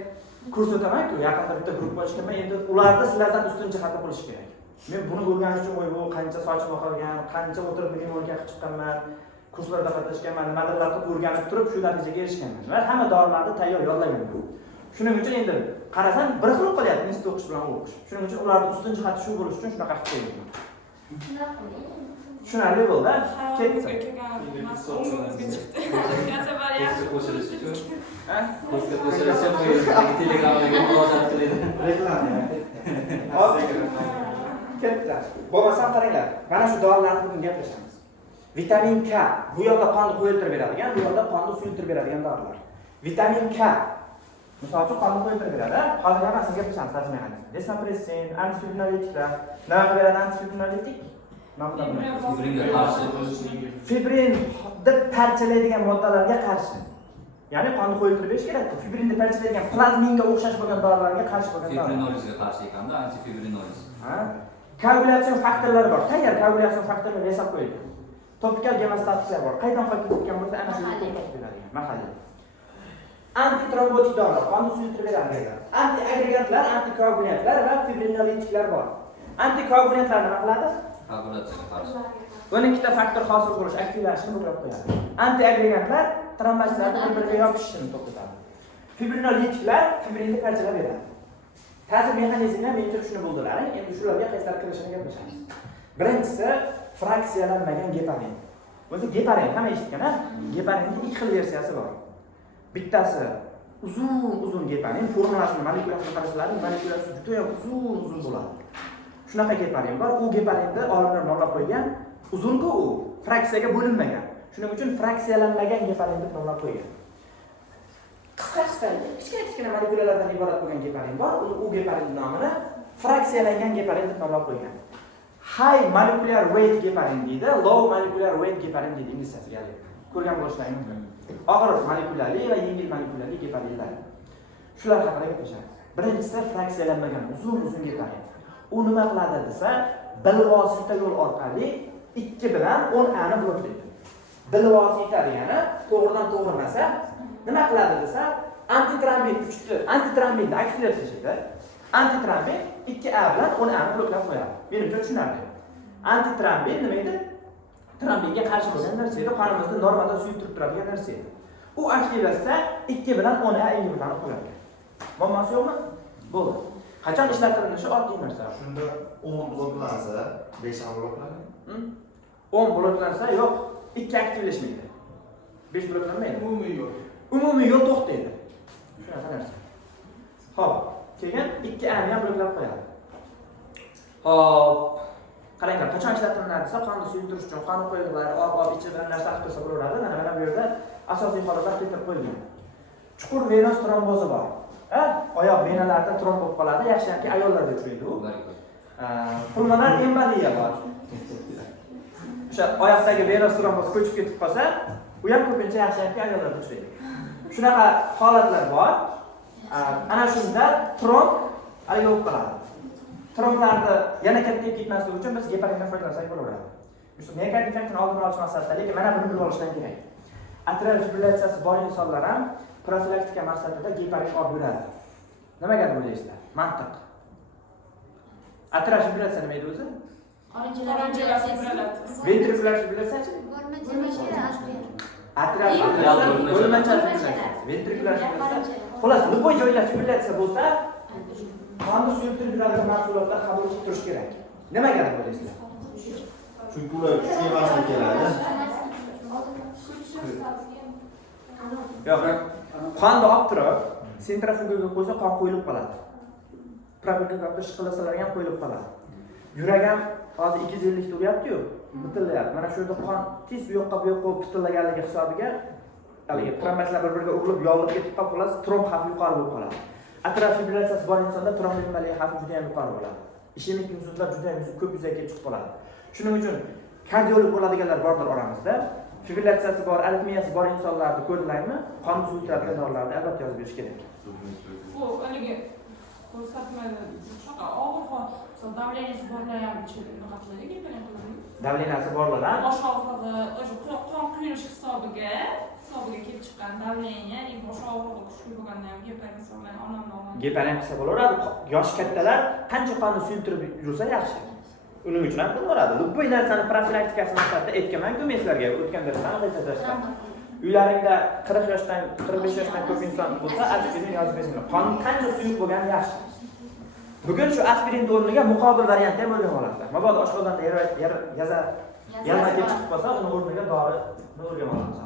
kurs o'taman-ku, yaqinda bitta guruh ochganman, endi ularda sizlardan ustun jihati bo'lishi kerak. Men buni o'rganish uchun bu qancha sochim oqargan, qancha o'tirib mnemonika qilib chiqqanman, kurslarda qatnashganman, nimadirlar qilib o'rganib turib shu natijaga erishganman. Va hamma dorilarni tayyor yodlaganman. Shuning uchun endi qarasam bir xil qolyapti institut o'qish bilan o'qish. Shuning uchun ularning ustun jihati shu bo'lish uchun shunaqa qilib qo'ydim. Tushunarli bo'ldi. Hayolingizga kelgan narsa o'ngimizga chiqdi. Kasablar yaxshi qo'shilish uchun. Kursga qo'shilish uchun Telegramga murojaat qiladi. Reklama. Hop. Katta. Bo'lmasam qaranglar. Mana shu dorilarni bugun gaplashamiz. Vitamin K bu yoqda qonni qo'yiltirib beradigan, bu yoqda qonni suyultirib beradigan dorilar. Vitamin K misol uchun qonni qo'yiltirib beradi. Hozir hammasini gaplashamiz ta'sir mexanizmi. Desmopressin, antifibrinoliklar. Nima qilib beradi antifibrinolik? Fibringa qarshi Fibrinni parchalaydigan moddalarga qarshi. Ya'ni qonni qo'yiltirib berish kerak. Fibrinni parchalaydigan plazminga o'xshash bo'lgan dorilarga qarshi bo'lgan dorilar. Fibrinolizga qarshi ekanda antifibrinolis. Ha? Koagulyatsiyon faktorlari bor. Tayyor koagulyatsiyon faktorlari yasab qo'yilgan. Topikal gemostatiklar bor. Qaydan qolib ketgan bo'lsa, ana shuni to'xtatib beradigan. Mahalliy. Antitrombotik dorilar, qonni suyultirib beradigan. Antiagregatlar, antikoagulyantlar va fibrinolitiklar bor. Antikoagulyantlar nima qiladi? Koagulyatsiyaga qarshi. 12 ta faktor hosil bo'lish, aktivlashishni to'xtatib qo'yadi. Antiagregantlar trombositlarni bir-biriga yopishishini to'xtatadi. Fibrinolitiklar fibrinni parchalab beradi. Ta'sir mexanizmini men tushunib bo'ldilaring. Endi shularga qaysilar kirishini gaplashamiz. Birinchisi fraksiyalanmagan geparin. O'zi geparin hamma eshitgan-a? Geparinning ikki xil versiyasi bor. Bittasi uzun geparin, formulasini, molekulasini qarasalaring, molekulasi juda ham uzun bo'ladi. Shunaqa geparin bor. U geparinni olimlar nomlab qo'ygan. Uzun-ku u, fraksiyaga bo'linmagan. Shuning uchun fraksiyalanmagan geparin deb nomlab qo'ygan. Qisqa kichkina molekulalardan iborat bo'lgan geparin bor. U geparin nomini fraksiyalangan geparin deb nomlab qo'ygan. High molecular weight geparin deydi, low molecular weight geparin deydi inglizchasiga. Ko'rgan bo'lishlaring mumkin. Og'ir molekulyarli va yengil molekulyarli geparinlar. Shular haqida gaplashamiz. Birinchisi fraksiyalanmagan uzun geparin. U nima qiladi desa, bilvosita yo'l orqali 2 bilan 10A ni bloklaydi. Bilvosita degani to'g'ridan to'g'ri emasa, nima qiladi desa, antitrombin kuchli, antitrombinni aktivlab tashlaydi. Antitrombin 2A bilan 10A ni bloklab qo'yadi. Menimcha tushunarli. Antitrombin nima edi? Trombinga qarshi bo'lgan narsa edi, qonimizda normada suyib turib turadigan narsa edi. U aktivlashsa 2 bilan 10A ingibilani qo'yadi. Muammosi yo'qmi? Bo'ldi. Qachon ishlatilinishi oddiy narsa. Shunda 10 bloklansa, 5 ham bloklanadi. 10 bloklansa yo'q, 2 aktivlashmaydi. 5 bloklanmaydi. Umumiy yo'l. Umumiy yo'l to'xtaydi. Shunaqa narsa. Xo'p, keyin 2A ni ham bloklab qo'yadi. Xo'p, qaranglar, qachon ishlatiladi desa, qonni suyuntirish uchun qon qo'yiladi, ob ichidan narsa qilib tursa bo'laveradi. Mana bu yerda asosiy holatlar keltirib qo'yilgan. Chuqur venos trombozi bor. Oyoq venalarida tromb bo'lib qoladi. Yaxshiyamki ayollarda uchraydi u. Pulmonar emboliya bor. O'sha oyoqdagi venos tromboz ko'chib ketib qolsa, u ham ko'pincha yaxshiyamki ayollarda uchraydi. Shunaqa holatlar bor. Ana shunda tromb hali yo'q qoladi. Tromblarni yana kattayib ketmasligi uchun biz geparindan foydalansak bo'laveradi. Yusuf, miyokard infarktini oldini olish maqsadida, lekin mana buni bilib olishdan kerak. Atrial fibrillatsiyasi bor insonlar ham profilaktika maqsadida geparin olib yuradi. Nimaga deb o'ylaysizlar? Mantiq. Atrial fibrillatsiya nima edi o'zi? Oranjilar fibrillatsiya. Ventrikulyar fibrillatsiya-chi? Atrial fibrillatsiya o'lmachal fibrillatsiya. Ventrikulyar fibrillatsiya. Xolos, любой joyda fibrillatsiya bo'lsa, qonni suyib turib yuradigan mahsulotlar qabul qilib turish kerak. Nimaga deb o'ylaysizlar? Chunki ular kuchli emasdan keladi. Yo'q, qonni olib turib, sentrifugaga qo'ysa qon qo'yilib qoladi. Propagatda shiqillasalar ham qo'yilib qoladi. Yurak ham hozir 250 ta uryapti-yu, bitillayapti. Mana shu yerda qon tez bu yoqqa bitillaganligi hisobiga haligi trombotlar bir-biriga urilib, yorilib ketib qolsa, tromb xavfi yuqori bo'lib qoladi. Atrial fibrillatsiyasi bor insonda tromb emboliya xavfi juda ham yuqori bo'ladi. Ishemik insultlar juda ham ko'p yuzaga chiqib qoladi. Shuning uchun kardiolog bo'ladiganlar bordir oramizda. Fibrillatsiyasi bor, aritmiyasi bor insonlarni ko'rdilarmi? Qon suyultiradigan dorilarni albatta yozib berish kerak. Bu haligi ko'rsatmada shunaqa og'ir hol, davleniyasi borlar ham nima qiladi, geparin qiladi. Davleniyasi borlar ham bosh og'rig'i, o'sha qon quyilish hisobiga kelib chiqqan davleniya, bosh og'rig'i kuchli bo'lganda ham geparin hisoblanadi, onamni geparin qilsa bo'laveradi. Yosh kattalar qancha qonni suyultirib yursa yaxshi. Uning uchun ham qilaveradi. Bu narsani profilaktikasi maqsadida aytganman-ku men sizlarga o'tgan darsda aytdim. Uylaringda 40 yoshdan 45 yoshdan ko'p inson bo'lsa, aspirin yozib beringlar. Qon qancha suyuq bo'lgani yaxshi. Bugun shu aspirin o'rniga muqobil variantni ham o'rganib olasizlar. Mabodo oshqozonda yalma kelib chiqib qolsa, uni o'rniga dorini o'rganib olamiz.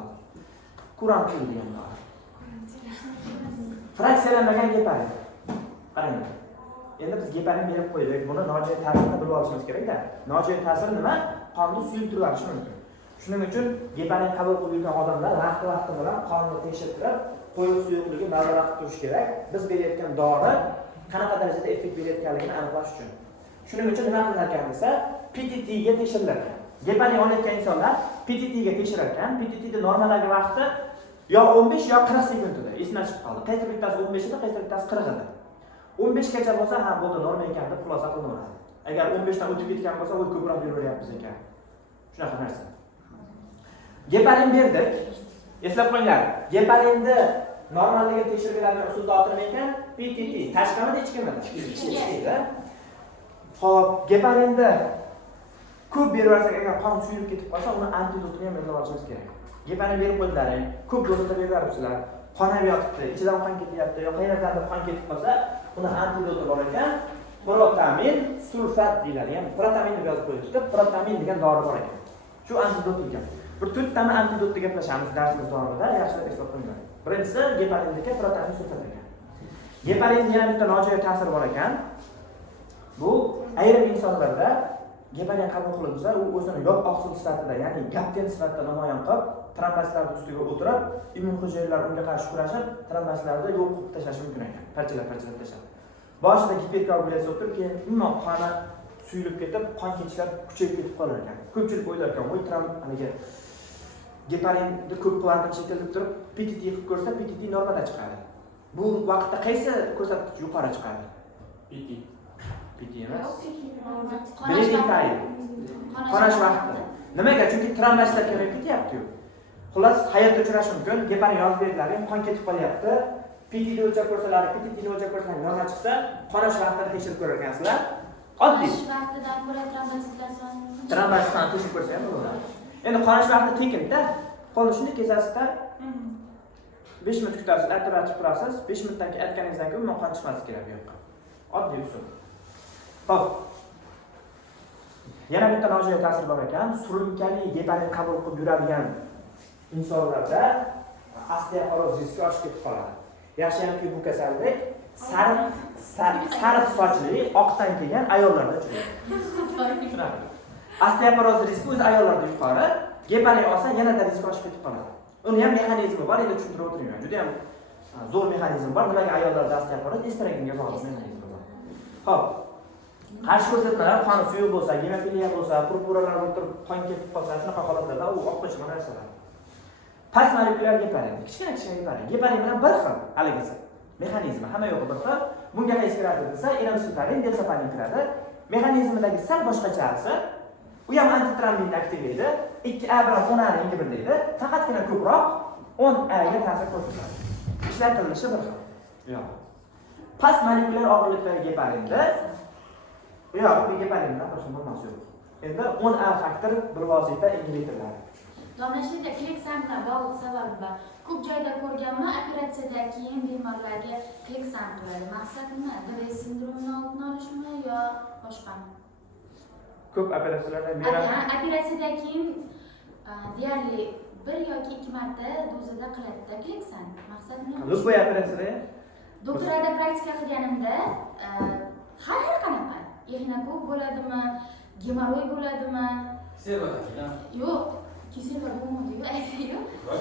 Kurantil degan dori. Fraksiyalanmagan geparin. Qarang. Endi biz geparin berib qo'ydik. Buni nojo'ya ta'sirini bilib olishimiz kerak-da. Nojo'ya ta'sir nima? Qonni suyultirilishi mumkin. Shuning uchun geparin qabul qilib yurgan odamlar vaqti bilan qonni tekshirib, qo'yiq suyuqligi nazorat qilib turish kerak. Biz berayotgan dori qanaqa darajada effekt berayotganligini aniqlash uchun. Shuning uchun nima qilar ekan desa, PTT ga tekshiriladi. Geparin olayotgan insonlar PTT ga tekshirar ekan. PTT da normaldagi vaqti yo 15 yo 40 sekundda. Esdan chiqib qoldi. Qaysi bittasi 15 edi, qaysi bittasi 40 edi. 15 gacha bo'lsa, ha bo'ldi, norma ekan deb xulosa qilinadi. Agar 15 dan o'tib ketgan bo'lsa, u ko'proq beraveryapmiz ekan. Shunaqa narsa. Geparin berdik. Eslab qo'yinglar. Geparinni normalligini tekshirib beradigan usulda o'tirib ekan, PTT tashqamida ichkamida. Ichkida. Xo'p, geparinni ko'p beraversak, agar qon suyulib ketib qolsa, uni antidotini ham yozib olishimiz kerak. Geparin berib qo'ydilaring, ko'p dozada beraveribsizlar. Qon ham yotibdi, ichidan qon ketyapti, yo qayerdan qon ketib qolsa, uni antidoti bor ekan. Protamin sulfat deyiladi. Ya'ni protamin deb yozib qo'yibdi. Protamin degan dori bor ekan. Shu antidot ekan. Bir 4 tani antidotni gaplashamiz darsimiz davomida, yaxshilab eslab qo'yinglar. Birinchisi geparindagi protamin sulfat ekan. Geparinning yana bitta nojo'ya ta'siri bor ekan. Bu ayrim insonlarda geparin qabul qilinsa, u o'zini yot oqsil sifatida, ya'ni gapten sifatida namoyon qilib, trombositlar ustiga o'tirib, immun hujayralar unga qarshi kurashib, trombositlarni yo'q qilib tashlashi mumkin ekan. Parchalab tashlab. Boshida giperkoagulyatsiya o'tib, keyin umuman qoni suyulib ketib, qon ketishlar kuchayib ketib qolar ekan. Ko'pchilik o'ylar ekan, voy haligi geparinni ko'p qilardan chetilib turib, PTT qilib ko'rsa, PTT normada chiqadi. Bu vaqtda qaysi ko'rsatkich yuqori chiqadi? PT emas. Qonash vaqti. Nimaga? Chunki travmashlar kelib ketyapti-ku. Xullas, hayotda uchrashi mumkin. Geparin yozib beriladi, qon ketib qolyapti. PTT o'lchab ko'rsalar, PTTni o'lchab ko'rsalar, norma chiqsa, qonash vaqtini tekshirib ko'rar ekansizlar. Oddiy. Qonash vaqtidan ko'ra trombositlar soni. Trombositni tekshirib ko'rsa ham bo'ladi. Endi qonash vaqti tekinda, qo'lni shunday kesasizda 5 minut kutasiz, operativ turasiz. 5 minutdan keyin aytganingizdan keyin umuman qon chiqmasi kerak bu yoqqa. Oddiy usul. Xo'p. Yana bitta nojo'ya ta'sir bor ekan. Surunkali geparin qabul qilib yuradigan insonlarda osteoporoz riski oshib ketib qoladi. Yaxshiyamki bu kasallik sariq sochli, oqdan kelgan ayollarda uchraydi. Osteoporoz riski o'zi ayollarda yuqori, geparin olsa yanada riski oshib ketib qoladi. Uni ham mexanizmi bor, endi tushuntirib o'tirmayman. Juda ham zo'r mexanizm bor. Nimaga ayollarda osteoporoz estrogenga bog'liq mexanizm bor. Xo'p. Qarshi ko'rsatmalar qon suyuq bo'lsa, gemofiliya bo'lsa, purpuralar o'tirib qon ketib qolsa, shunaqa holatlarda u oqquchma narsalar. Past molekulyar geparin, kichkina geparin. Geparin bilan bir xil haligisi. Mexanizmi hamma yo'q bir xil. Bunga qaysi kiradi desa, enoxaparin, deltaparin kiradi. Mexanizmidagi sal boshqachasi. U ham antitrombinni aktivlaydi. 2A bilan 10A ni ingibillaydi. Faqatgina ko'proq 10A ga ta'sir ko'rsatadi. Ishlatilishi bir xil. Yo'q. Past molekulyar og'irlikdagi geparinda yo'q, bu geparindan boshqa bo'lmas yo'q. Endi 10A faktor bir vosita ingibitorlar. Domlashida kleksan bilan bog'liq sabab bor. Ko'p joyda ko'rganman, operatsiyadan keyin bemorlarga kleksan turadi. Maqsad nima? Dravet sindromini oldini olishmi yo boshqami? Ko'p operatsiyalarda operatsiyadan keyin deyarli 1 yoki 2 marta dozada qiladi kleksan. Maqsad nima? Любой operatsiyada Doktorada praktika qilganimda har qanaqa ixnako'p bo'ladimi, gemoroy bo'ladimi? Yo'q, kesilma bo'lmaydi-ku, aytaylik.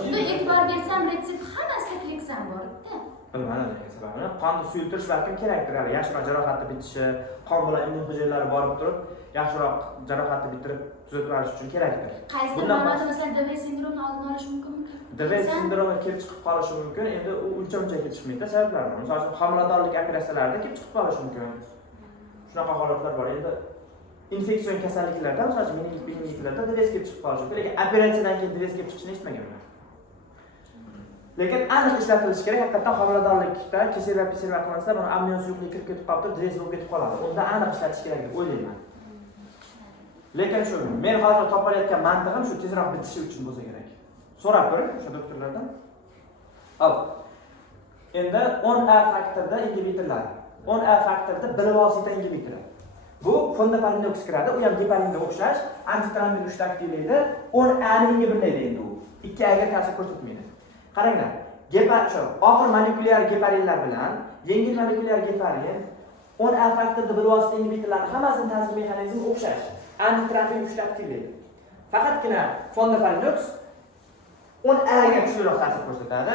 Unda e'tibor bersam, retsept hammasida kleksan bor-da. Mana sababini qonni suyultirish vaqti kerakdir. Yaxshiroq jarohatni bitishi, qon bilan immun hujayralari borib turib, yaxshiroq jarohatni bitirib tuzatib olish uchun kerakdir. Qaysi ma'noda masalan Dravet sindromini oldini olish mumkinmi? Dravet sindromi kelib chiqib qolishi mumkin. Endi u uncha kelib chiqmaydi sabablari. Masalan, homiladorlik operatsiyalarida kelib chiqib qolishi mumkin. Shunaqa holatlar bor. Endi infeksion kasalliklarda, masalan, meningitlarda Dravet kelib chiqib qolishi mumkin. Lekin operatsiyadan keyin Dravet kelib chiqishini eshitmaganman. Lekin aniq ishlatilishi kerak. Haqiqatan homiladorlikda kesilib qilinsa, buni amnion suyuqlik kirib ketib qolib, Dravet bo'lib ketib qoladi. Unda aniq ishlatish kerak deb o'ylayman. Lekin shu, men hozir topilayotgan mantig'im shu tezroq bitishi uchun bo'lsa kerak. So'rab ko'ring o'sha doktorlardan. Hop. Endi 10A faktorda ingibitorlar. 10A faktorda bilvosita ingibitor. Bu fondaparindoks kiradi, u ham geparinga o'xshash, antitrombin uchta aktivlaydi, 10A ni ingibillaydi endi u. 2A ga ta'sir ko'rsatmaydi. Qaranglar, og'ir molekulyar geparinlar bilan yengil molekulyar geparin 10A faktorda bilvosita ingibitorlarning hammasining ta'sir mexanizmi o'xshash. Antitrombin uchta aktivlaydi. Faqatgina fondaparindoks 10A ga kuchliroq ta'sir ko'rsatadi.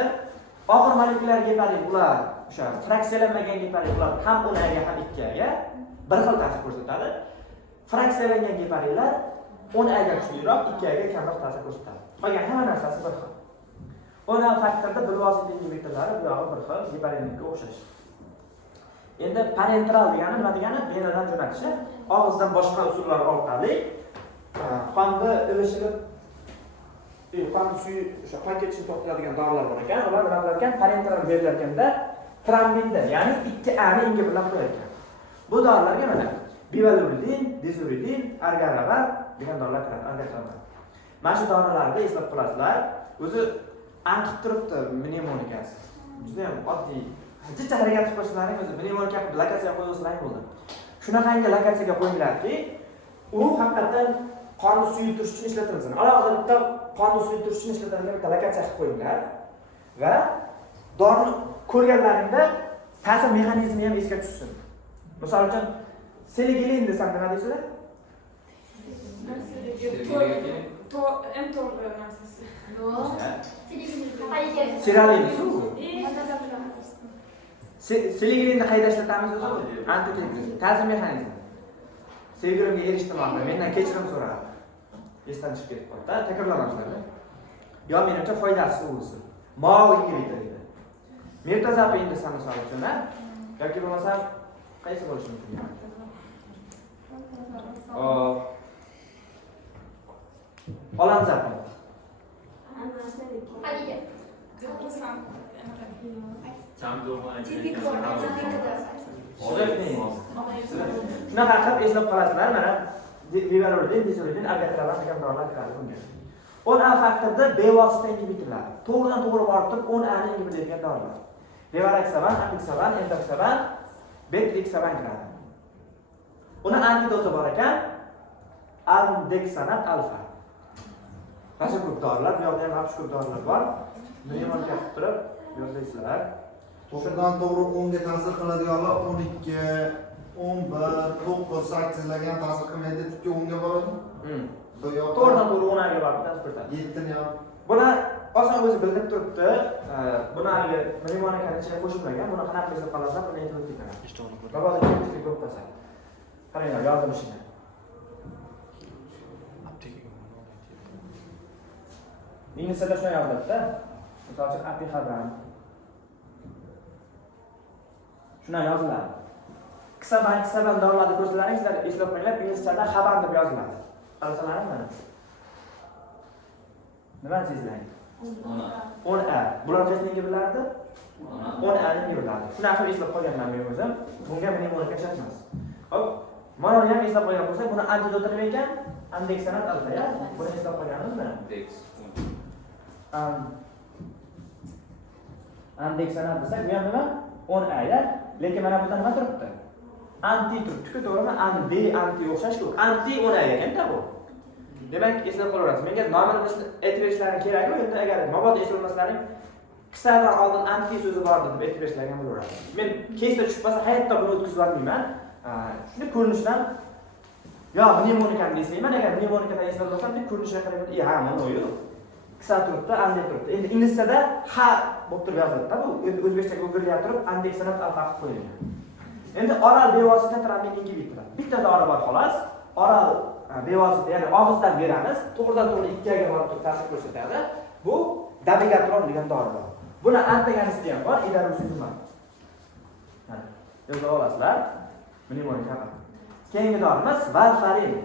Og'ir molekulyar geparin ular o'sha fraksiyalanmagan geparin ular ham 10A ga ham 2A ga bir xil ta'sir ko'rsatadi. Fraksiyalangan geparinlar 10A ga kuchliroq, 2A ga kamroq ta'sir ko'rsatadi. Qolgan hamma narsasi bir xil. 10A faktorda bilvosita ingibitorlari bu yog'i bir xil geparinga o'xshash. Endi parentral degani nima degani? Venadan jo'natishi, og'izdan boshqa usullar orqali qonni ilishib qon suyi o'sha qon ketishini to'xtatadigan dorilar bor ekan. Ular nima qilar ekan? Parentral berilar ekanda trombinda, ya'ni 2A ni ingibilab qo'yar ekan. Bu dorilarga mana bivaluridin, dizuridin, argarabar degan dorilar kiradi, argarabar. Mana shu dorilarni eslab qolasizlar. O'zi anqib turibdi pnevmonikasi. Juda ham oddiy. Jicha harakat qilib qo'yishlaring o'zi pnevmonika qilib lokatsiya qo'yishlaring bo'ldi. Shunaqangi lokatsiyaga qo'yinglarki, u haqiqatan qonni suyultirish uchun ishlatilsin. Alohida bitta qonni suyultirish uchun ishlatilgan bitta lokatsiya qilib qo'yinglar va dorini ko'rganlaringda ta'sir mexanizmi ham esga tushsin. Misol uchun selegelin desam nima deysizlar? Mtor narsasi. Yo'q. Seralin suv. Siligrinni qayda ishlatamiz o'zi? Antidepressiv. Ta'sir mexanizmi. Sevgilimga erishdim, mendan kechirim so'radi. Esdan chiqib ketib qoldi. Takrorlamaslar. Yo menimcha foydasiz o'zi. Mao ingibitor edi. Mirtazapin desam misol uchun, yoki bo'lmasa qaysi bo'lishi mumkin? Olanzapin. Haliga. Shunaqa qilib eslab qolasizlar, mana Vivarodin, Disorodin, Algatraban degan dorilar kiradi bunga. 10A faktorda bevosita ingibitorlar. To'g'ridan to'g'ri borib turib 10A ni ingibitorlaydigan dorilar. Levaraksaban, Apixaban, Endoxaban, Betrixaban kiradi. Uni antidoti bor ekan, Andexanat alfa. Qancha ko'p dorilar, bu yoqda ham ham ko'p dorilar bor. Buni ham olib turib yozasizlar. To'g'ridan to'g'ri 10 ga ta'sir qiladiganlar 12, 11, 9, 8 larga ta'sir qilmaydi, tikka 10 ga boradi. Bu yoq To'g'ridan to'g'ri 10 ga borib ta'sir ko'rsatadi. 7 ni ham. Buni oson o'zi bildirib turibdi. Buni hali mnemonikani ichiga qo'shilmagan. Buni qanaqa qilib qolasam, buni e'tibor beraman. Mabodo ko'pchilik ko'p qilsa. Qaranglar, yozilishini. Inglizchada shunday yoziladi-da. Misol uchun Apixaban. Shunday yoziladi. Kisaban dorilarni ko'rsalaringizlar, eslab qo'yinglar, inglizchada xaban deb yoziladi. Qarasalaringmi? Nima sizlar? 10A. Bular qaysiniki bilardi? 10A ni biladi. Shuna qilib eslab qo'yganman men o'zim. Bunga mnemonika shartmas. Hop, mana buni ham eslab qo'ygan bo'lsak, buni antidoti nima ekan? Andexanat alfa, ya. Buni eslab qo'yganmizmi? Andexanat desak, bu ham nima? 10A ya. Lekin mana bunda nima turibdi? Anti turibdi-ku, to'g'rimi? Anti o'xshash-ku. Anti 10A ekanda bu. Demak, eslab qolaverasiz. Menga nomini bilishni aytib berishlaring kerak-ku. Endi agar mabodo eslolmaslaring kisadan oldin anti so'zi bor deb aytib berishlaring ham bo'laveradi. Men keysda tushib qolsa, hayotda buni o'tkazib olmayman. Shuni ko'rinishidan yo mnemonikani desayman, agar mnemonikadan eslab olsam, deb ko'rinishiga qarab, ha, mana u. Kisa turibdi, ande turibdi. Endi inglizchada ha bo'lib turib yoziladi-da bu. Endi o'zbekchaga o'girilib turib, andexanat alfa qilib qo'yilgan. Endi oral bevosita terapiya ingibitor. Bitta dori bor xolos. Oral bevosita, ya'ni og'izdan beramiz, to'g'ridan to'g'ri 2 ga borib turib ta'sir ko'rsatadi. Bu dabigatron degan dori bor. Buni antagonisti ham bor, idarusizm. Mana, yozib olasizlar. Mnemonika. Keyingi dorimiz varfarin.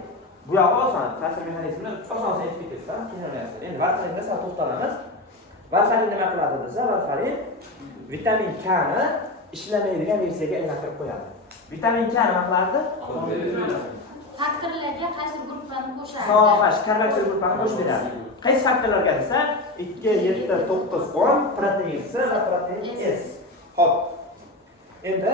Bu yo'q oson, ta'sir mexanizmini oson aytib ketasiz, qiynalmaysiz. Endi varfarinda sal to'xtalamiz. Varfarin nima qiladi desa, varfarin vitamin K ni ishlamaydigan versiyaga aylantirib qo'yadi. Vitamin K nima qiladi? Faktorlarga qaysi guruhlarni qo'shadi? Sog'ash, karbohidrat guruhlarini qo'shib beradi. Qaysi faktorlarga desa, 2, 7, 9, 10 protein C va protein S. Xo'p. Endi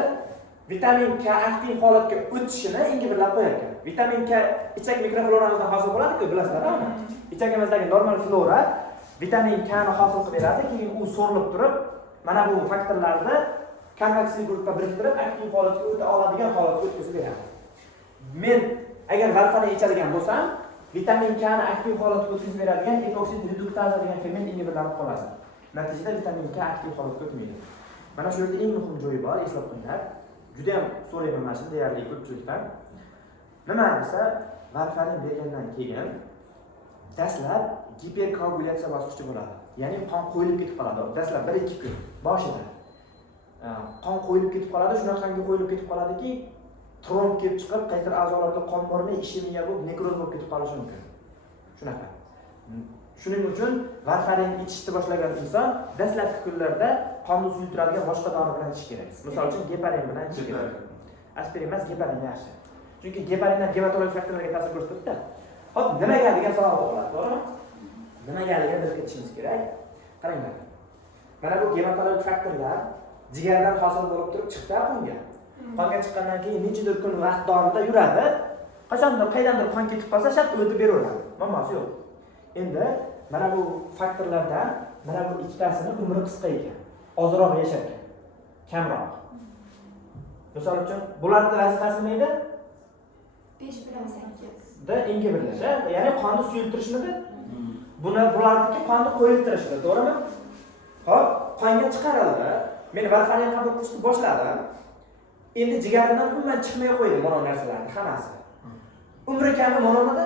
vitamin K aktiv holatga o'tishini ingibitorlab qo'yar ekan. Vitamin K ichak mikrofloramizdan hosil bo'ladi-ku, bilasizlar uni. Ichagimizdagi normal flora vitamin K ni hosil qilib beradi, keyin u so'rilib turib, mana bu faktorlarni konvektiv guruhga biriktirib, aktiv holatga o'ta oladigan holatga o'tkazib beradi. Men agar varfarin ichadigan bo'lsam, vitamin K ni aktiv holatga o'tkazib beradigan epoksid reduktaza degan ferment ingibitorlanib qoladi. Natijada vitamin K aktiv holatga o'tmaydi. Mana shu yerda eng muhim joyi bor, eslab qo'yinglar. Juda ham so'rayman mana shu deyarli ko'pchilikdan. Nima desa, varfarin bergandan keyin dastlab giperkoagulyatsiya bosqichi bo'ladi. Ya'ni qon qo'yilib ketib qoladi. Dastlab 1-2 kun boshida. Qon qo'yilib ketib qoladi, shunaqangi qo'yilib ketib qoladiki, tromb kelib chiqib, qaysidir a'zolarga qon bormay, ishemiya bo'lib, nekroz bo'lib ketib qolishi mumkin. Shunaqa. Shuning uchun varfarin ichishni boshlagan inson dastlabki kunlarda qonni suyultiradigan boshqa dori bilan ichish kerak. Misol uchun geparin bilan ichish kerak. Aspirin emas, geparin yaxshi. Chunki geparinlar gematologik faktorlarga ta'sir ko'rsatadi-da. Hop, nimaga degan savol tug'iladi, to'g'rimi? Nimaligini bilib ketishimiz kerak. Qaranglar. Mana bu gematologik faktorlar jigardan hosil bo'lib turib chiqdi qonga. Qonga chiqqandan keyin nechadir kun vaqt davomida yuradi. Qachondir qaydandir qon ketib qolsa, shart o'tib beraveradi. Muammosi yo'q. Endi mana bu faktorlardan mana bu ikkitasini umri qisqa ekan. Ozroq yasharkan, kamroq. Misol uchun, bularning vazifasi nima edi? 5 bilan 8. Da ingibitorlash, ya'ni qonni suyultirishmidi? Bularniki qonni qo'yiltirishdir, to'g'rimi? Xo'p, qonga chiqarildi. Men varfarin qabul qilishni boshladim. Endi jigarimdan umuman chiqmay qo'ydi mana bu narsalarning hammasi. Umri kami monomada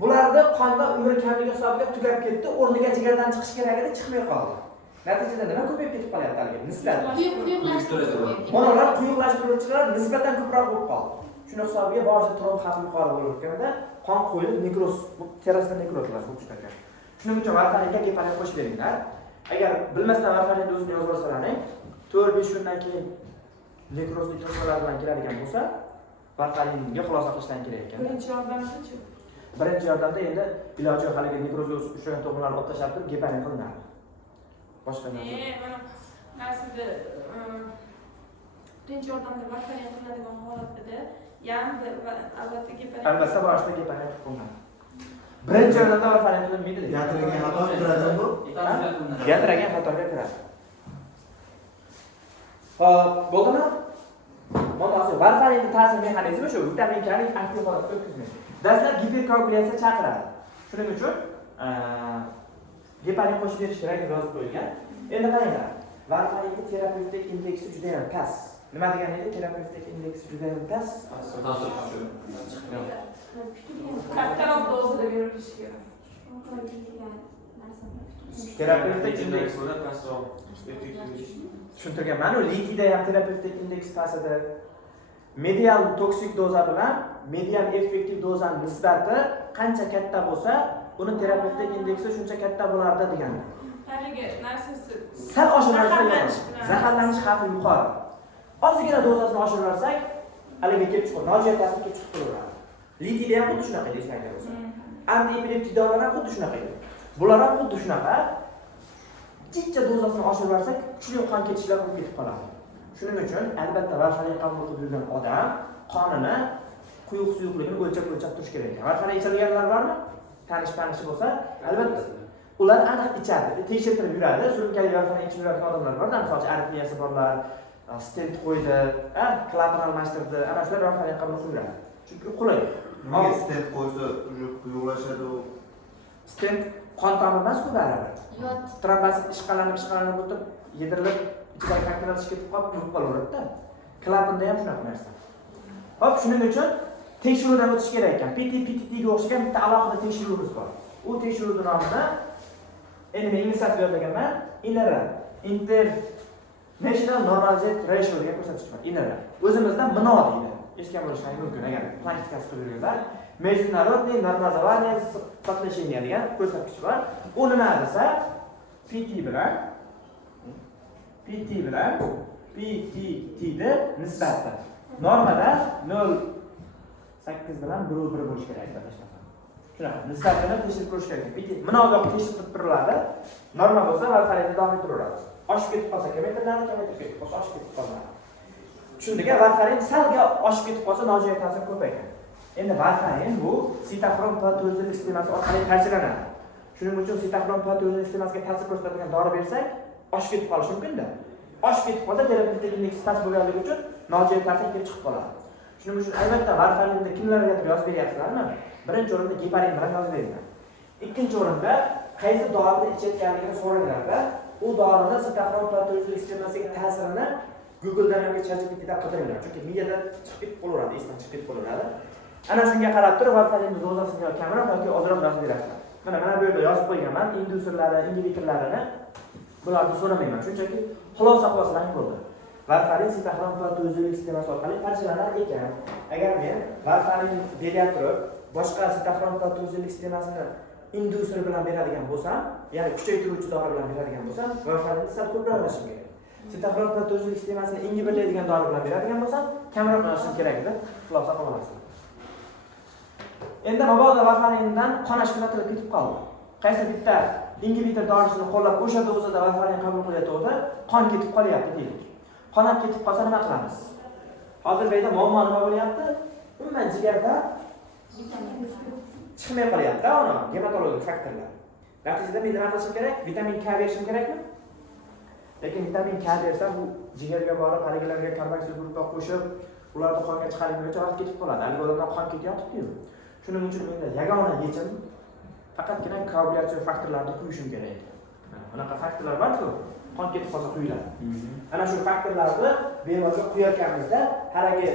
bularda qonda umri kamligi hisobiga tugab ketdi, o'rniga jigardan chiqish kerak edi, chiqmay qoldi. Natijada nima ko'payib ketib qolyapti haligi nisbat. Monolar quyuqlashtiruvchilar nisbatan ko'proq bo'lib qoldi. Shuni hisobiga boshida tromb xavfi yuqori bo'lganda qon qo'yilib nekroz, bu terasda nekrozlar bo'lib chiqadi. Shuning uchun varfaringa geparin qo'shib beringlar. Agar bilmasdan varfarinni o'zini yozib olsalaring, 4-5 kundan keyin nekrozli to'siqlar bilan keladigan bo'lsa, varfaringa xulosa qilishdan kerak ekan. Birinchi yordamchi. Birinchi yordamda endi iloji haligi nekrozga uchragan to'qimalarni olib tashlab turib geparin qilinadi. Boshqa narsa. Mana narsada birinchi yordamda varfarin qilinadigan holatda yangi albatta geparin. Albatta boshqa geparin qilinadi. Birinchi yordamda varfarin qilinmaydi. Gapirgan xato kiradimi bu? Gapirgan xatoga kiradi. Hop, bo'ldimi? Mana shu varfarinning ta'sir mexanizmi shu vitamin K'ning aktiv holatga o'tkazmaydi. Dastlab giperkoagulyatsiya chaqiradi. Shuning uchun geparin qo'shib berish kerak deb yozib qo'yilgan. Endi qaranglar. Varfarinning terapevtik indeksi juda ham past. Nima degani edi? Terapevtik indeksi juda ham past. Kattaroq dozada berilishi kerak. Terapevtik indeks tushuntirganman-ku, litiyda ham terapevtik indeks pastida. Medial toksik doza bilan medial effektiv dozaning nisbati qancha katta bo'lsa, uni terapevtik indeksi shuncha katta bo'lardi degani. Haligi narsasi Sal oshirarsak, zaharlanish xavfi yuqori. Ozgina dozasini oshirarsak, haligi kelib chiqadi, nojo'ya ta'sir kelib chiqib qolaveradi. Litiyda ham xuddi shunaqa edi, esingizda bo'lsa. Antiepileptik dorilar ham xuddi shunaqa edi. Bular ham xuddi shunaqa. Jichcha dozasini oshirarsak, kuchli qon ketishlar bo'lib ketib qoladi. Shuning uchun albatta varfarin qabul qilib yurgan odam qonini quyuq suyuqligini o'lchab turish kerak ekan. Varfarin ichadiganlar bormi? Tanish bo'lsa, albatta ular aniq ichadi, tekshirtirib yuradi. Surunkali varfarin ichib yuradigan odamlar bor, masalan, aritmiyasi borlar, stent qo'ydi, klapan almashtirdi, ana shular varfarin qabul qilib yuradi. Chunki qulay. Nimaga stent qo'ysa, quyuqlashadi u? Stent qon tomiri emas-ku baribir. Yot. Trombosit ishqalanib o'tib, yedirilib, ichidagi faktorlar chiqib ketib qolib, yurib qolaveradi-da. Klapanda ham shunaqa narsa. Hop, shuning uchun tekshiruvdan o'tish kerak ekan. PTTga o'xshagan bitta alohida tekshiruvimiz bor. U tekshiruvning nomini endi men inglizchasida yozganman. International Normalized Ratio degan ko'rsatkich bor. INRA. O'zimizda MNO deydi. Eshitgan bo'lishingiz mumkin agar praktikasi qilib yurganlar. Международный нормализование соотношения degan ko'rsatkich bor. U nima desa, PT bilan PTT ni nisbati. Normada 0.8 bilan 1.1 bo'lish kerak deb tashlayman. Shunaqa, nisbatini tekshirib ko'rish kerak. PT minoga tekshirib turiladi. Norma bo'lsa varfarinda davom etaveradi. Oshib ketib qolsa kamaytiriladi, kamaytirib ketib qolsa oshib ketib qoladi. Tushundingmi? Varfarin salga oshib ketib qolsa nojo'ya ta'sir ko'payadi. Endi varfarin bu sitoxrom patogenilik sistemasi orqali ta'sirlanadi. Shuning uchun sitoxrom patogenilik sistemasiga ta'sir ko'rsatadigan dori bersak, oshib ketib qolishi mumkin-da. Oshib ketib qolsa terapevtik indeks past bo'lganligi uchun nojo'ya ta'sir kelib chiqib qoladi. Shuning uchun albatta varfarinni kimlarga yozib beryapsizlarmi? Birinchi o'rinda geparin bilan yozib beringlar. Ikkinchi o'rinda qaysi dorini ichayotganligini so'ranglarda, u dorini sitoxrom patogenilik sistemasiga ta'sirini Google'dan yoki ChatGPT'dan qidiringlar. Chunki miyada chiqib ketib qolaveradi, esdan chiqib ketib qolaveradi. Ana shunga qarab turib varfarinning dozasini yoki kamroq yoki ozroq yozib berasizlar. Mana bu yerda yozib qo'yganman, induserlarni, inhibitorlarini bularni so'ramayman. Shunchaki xulosa qilsam bo'ldi. Varfarin sitoxrom patogenilik sistemasi orqali parchalanar ekan. Agar men varfarin berib turib, boshqa sitoxrom patogenilik sistemasini induser bilan beradigan bo'lsam, ya'ni kuchaytiruvchi dori bilan beradigan bo'lsam, varfarinni sal ko'proq yozishim kerak. Sitoxrom patogenilik sistemasini inhibitorlaydigan dori bilan beradigan bo'lsam, kamroq yozishim kerak deb xulosa qila olasizlar. Endi mabodo varfarindan qon ashkulatilib ketib qoldi. Qaysi bitta inhibitor dorisini qo'llab o'sha dozada varfarin qabul qilayotganda qon ketib qolyapti deylik. Qon ketib qolsa nima qilamiz? Hozir bu yerda muammo nima bo'lyapti? Umuman jigarda chiqmay qolyapti, uni gematologik faktorlar. Natijada men nima qilishim kerak? Vitamin K berishim kerakmi? Lekin vitamin K bersam bu jigarga borib, haligilarga karboksil guruhga qo'shib, ularni qonga chiqarib vaqt ketib qoladi. Hali odamlar qon ketyapti-ku. Shuning uchun menda yagona yechim faqatgina koagulyatsiya faktorlarini qo'yishim kerak ekan. Bunaqa faktorlar bor-ku, qon ketib qolsa quyiladi. Ana shu faktorlarni bemorga quyayotganimizda haragi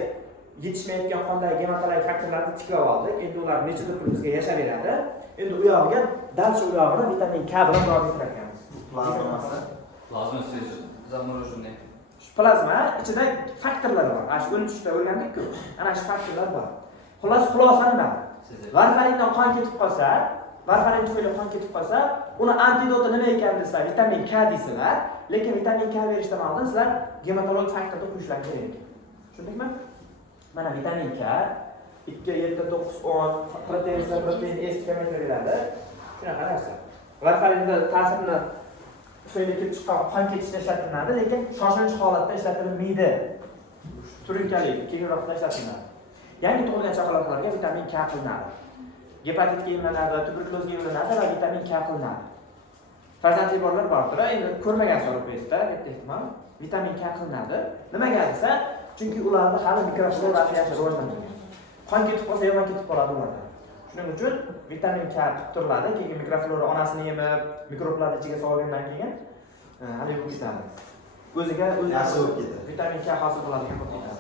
yetishmayotgan qondagi gematologik faktorlarni tiklab oldik. Endi ular nechadir kun bizga yashaveradi. Endi u yog'iga dal shu yog'ini vitamin K bilan davom ettiramiz. Plazmasi. Plazma sveji zamorоженный. Shu plazma ichida faktorlar bor. Ana shu 13 ta o'rgandik-ku. Ana shu faktorlar bor. Xulosa nima? Varfarindan qon ketib qolsa, varfarin tufayli qon ketib qolsa, uni antidoti nima ekan desa, vitamin K deysizlar, lekin vitamin K berishdan oldin sizlar gematologik faktorni qo'shishlar kerak. Tushundingmi? Mana vitamin K 2, 7, 9, 10 protein S kamaytirib beradi. Shunaqa narsa. Varfarinda ta'sirini tufayli kelib chiqqan qon ketishda ishlatiladi, lekin shoshilinch holatda ishlatilmaydi. Surunkali keyinroqda ishlatiladi. Yangi tug'ilgan chaqaloqlarga vitamin K qilinadi. Gepatitga emlanadi, tuberkulozga emlanadi va vitamin K qilinadi. Farzandli bolalar bordir, endi ko'rmagan so'rab berdi, katta ehtimol. Vitamin K qilinadi. Nimaga desa, chunki ularda hali mikroflorasi yaxshi rivojlanmagan. Qon ketib qolsa, yomon ketib qoladi ularda. Shuning uchun vitamin K tutiladi, keyin mikroflora onasini yemib, mikroblarni ichiga solgandan keyin hali yo'q ketadi. O'ziga Yaxshi bo'lib ketadi. vitamin K hosil bo'ladigan bo'lib ketadi.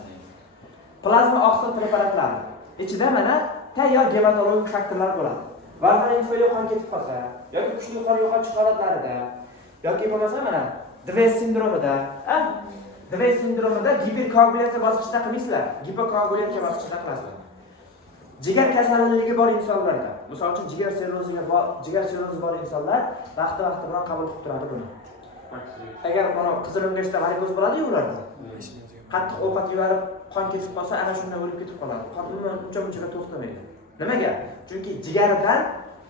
Plazma oqsil preparatlari ichida mana tayyor gematologik faktorlar bo'ladi. Varfarin tufayli qon ketib qolsa, yoki kuchli qon yo'qotish holatlarida, yoki bo'lmasa mana Dves sindromida, Dves sindromida giperkoagulyatsiya bosqichida qilmaysizlar, gipokoagulyatsiya bosqichida qilasizlar. Jigar kasalligi bor insonlarda, misol uchun jigar sirrozi bor insonlar vaqti-vaqti bilan qabul qilib turadi buni. Agar mana qizil o'ngachda varikoz bo'ladi-yu ularda. Qattiq ovqat yevarib qon ketib qolsa, ana shundan o'lib ketib qoladi. Qon uncha-munchaga to'xtamaydi. Nimaga? Chunki jigaridan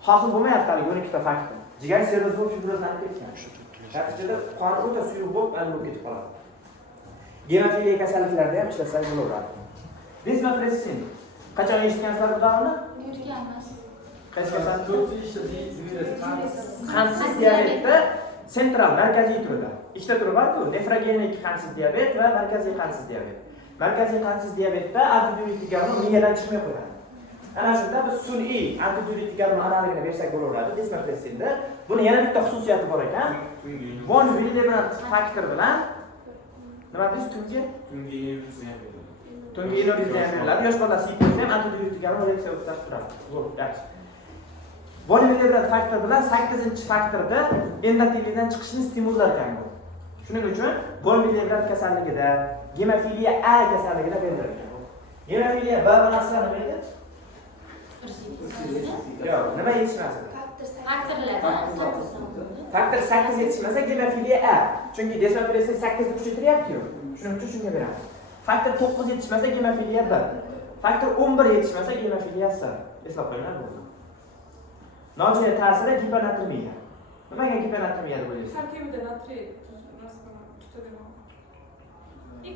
hosil bo'lmayapti hali 12 ta faktor. Jigar sirrozi bo'lib fibrozlanib ketgan. Natijada qon o'ta suyuq bo'lib, o'lib ketib qoladi. Gemofiliya kasalliklarida ham ishlasak bo'laveradi. Desmopressin. Qachon eshitgansizlar bu davoni? Yurganmiz. Qaysi kasallik? Qandsiz diabetda sentral markaziy turida. Ikkita turi bor-ku, nefrogenik qandsiz diabet va markaziy qandsiz diabet. Markaziy qandsiz diabetda antidiuretik gormon miyadan chiqmay qo'yadi. Ana shunda biz sun'iy antidiuretik gormon analogini bersak bo'laveradi desmopressinda. Buni yana bitta xususiyati bor ekan. Von Willebrand faktor bilan nima deysiz tungi energizni ham beriladi. Yosh bolasi yeb qo'ysa ham antidiuretik gormon reaksiya o'tkazib turadi. Zo'r, yaxshi. Von Willebrand faktor bilan 8-faktorda endoteliyadan chiqishni stimullar ekan bu. Shuning uchun von Willebrand kasalligida, gemofiliya A kasalligida beriladi. Gemofiliya B bilan nima edi? Yo'q, nima yetishmasi? Faktor 8 yetishmasa gemofiliya A. Chunki desmopressin 8 ni kuchaytiryapti-ku. Shuning uchun shunga beramiz. Faktor 9 yetishmasa gemofiliya B. Faktor 11 yetishmasa gemofiliya C. Eslab qo'yinglar bu. Nojo'ya ta'siri giponatremiya. Nimaga giponatremiya deb o'ylaysiz? Tarkibida natriy tutadimi?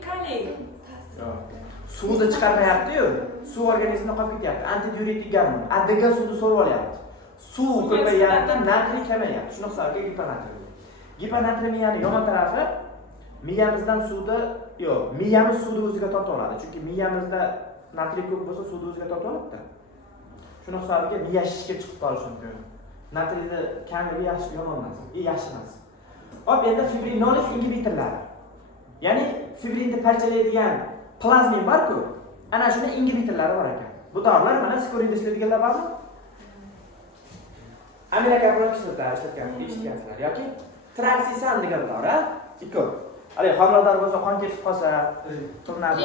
Kaliy. Suvni chiqarmayapti-yu. Suv organizmda qolib ketyapti. Antidiuretik gormon. ADG suvni so'rib olyapti. Suv ko'payyapti, natriy kamayapti. Shuni hisobiga giponatremiya. Giponatremiyaning yomon tarafi miyamizdan suvni, yo'q, miyamiz suvni o'ziga tortib oladi. Chunki miyamizda natriy ko'p bo'lsa, suvni o'ziga tortib oladi. Shuni hisobiga miya shishga chiqib qolishi mumkin. Natriyni kamligi yaxshi yomon emas, yaxshi emas. Hop, endi fibrinolis ingibitorlari. Ya'ni fibrinni parchalaydigan plazmin bor-ku, ana shuni ingibitorlari bor ekan. Bu dorilar mana skorinda ishlaydiganlar bormi? Aminokarbonat kislota eshitgansizlar yoki transisan degan dori, ikki. Hali homilador bo'lsa qon ketib qolsa, turinadi.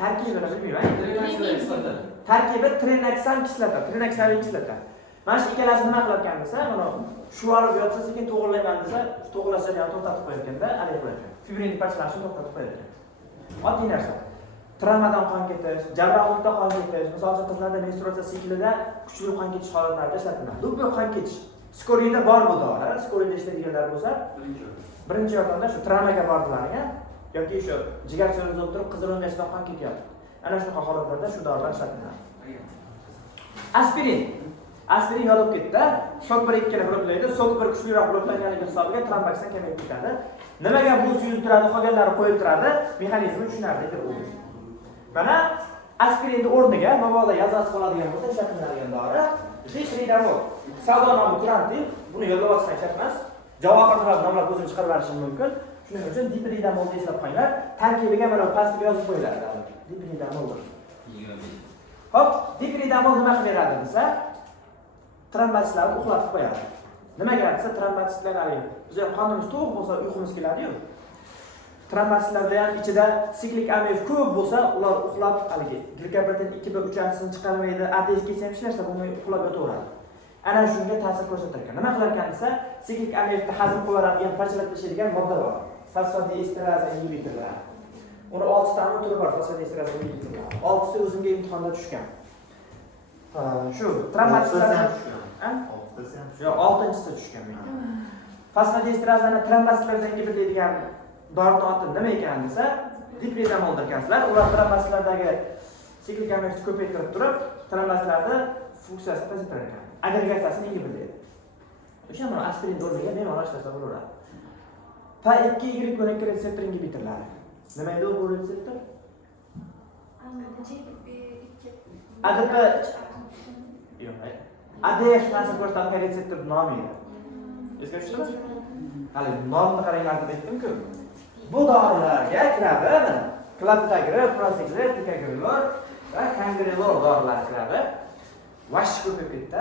Tarkibini bilmayman. Tarkibi trenaxan kislota, trenaxanli kislota. Mana shu ikkalasi nima qilarkan desa, mana shu olib yotsa sekin to'g'rilayman desa, to'g'rilash jarayonini to'xtatib qo'yarkanda, hali qilarkan. Fibrinni parchalashini to'xtatib qo'yarkan. Oddiy narsa. Travmadan qon ketish, jarrohlikda qon ketish, misol uchun qizlarda menstruatsiya siklida kuchli qon ketish holatlarida ishlatiladi. Bu qon ketish. Skoriyda bor bu dori, skoriyda ishlaydiganlar bo'lsa, birinchi yordamda shu travmaga bordilarga yoki shu jigar so'zida o'tirib qizil o'ngachdan qon ketyapti. Ana shunaqa holatlarda shu dorilar ishlatiladi. Aspirin. Aspirin yolib ketdi, sok 1-2 bloklaydi, sok 1 kuchliroq bloklanganligi hisobiga tromboksin kamayib ketadi. Nimaga bu suyulib turadi, qolganlari qo'yib turadi? Mexanizmi tushunarlidir u. Mana aspirinning o'rniga mabodo yazasi bo'ladigan bo'lsa ishlatiladigan dori Dipridamol. Savdo nomi kurantin, buni yo'llab olishdan shart emas. Javohirlar nomlab o'zim chiqarib berishim mumkin. Shuning uchun dipridamolni eslab qo'yinglar. Tarkibiga mana pastiga yozib qo'yiladi. Dipridamol. Hop, dipridamol nima qilib beradi desa, trombositlarni uxlatib qo'yadi. Nimaga desa, trombositlar biz ham qonimiz to'q bo'lsa, uyqumiz keladi-yu. Trombositlarda ham ichida siklik amif ko'p bo'lsa, ular uxlab haligi glikoprotein 2 va 3-sini chiqarmaydi, ATFga ham ishlarsa bo'lmay uxlab yotaveradi. Ana shunga ta'sir ko'rsatar ekan. Nima qilar ekan desa, siklik amifni hazm qiladigan, parchalab tashlaydigan modda bor. Fosfodiesteraz inhibitorlar. Uni 6 ta turi bor, fosfodiesteraz inhibitorlar. 6 ta o'zimga imtihonda tushgan. Shu trombositlarga tushgan. Ha? 6tasi ham. Yo'q, 6-chisi tushgan menga. Fosfodiesterasni trombositlardan inhibitorlaydigan dorini oti nima ekan desa, dipridamoldir ekanlar. Ular trombositlardagi siklik amifni ko'paytirib turib, trombositlarni funksiyasini pasaytirar ekan. Agregatsiyasini inhibitorlaydi. O'sha mana aspirin o'rniga bemalol ishlasa bo'laveradi. Pa2Y12 retseptor inhibitorlari. Nima edi bu retseptor? ADP yo'q. ADF ta'sir ko'rsatgan retseptor nomi edi. Esga tushdimi? Hali nomni qaranglar deb aytdim-ku. Bu dorilarga kiradi, mana klaptagir, prosigir, tikagirlar va kangrilor dorilar kiradi. Vash ko'payib ketdi.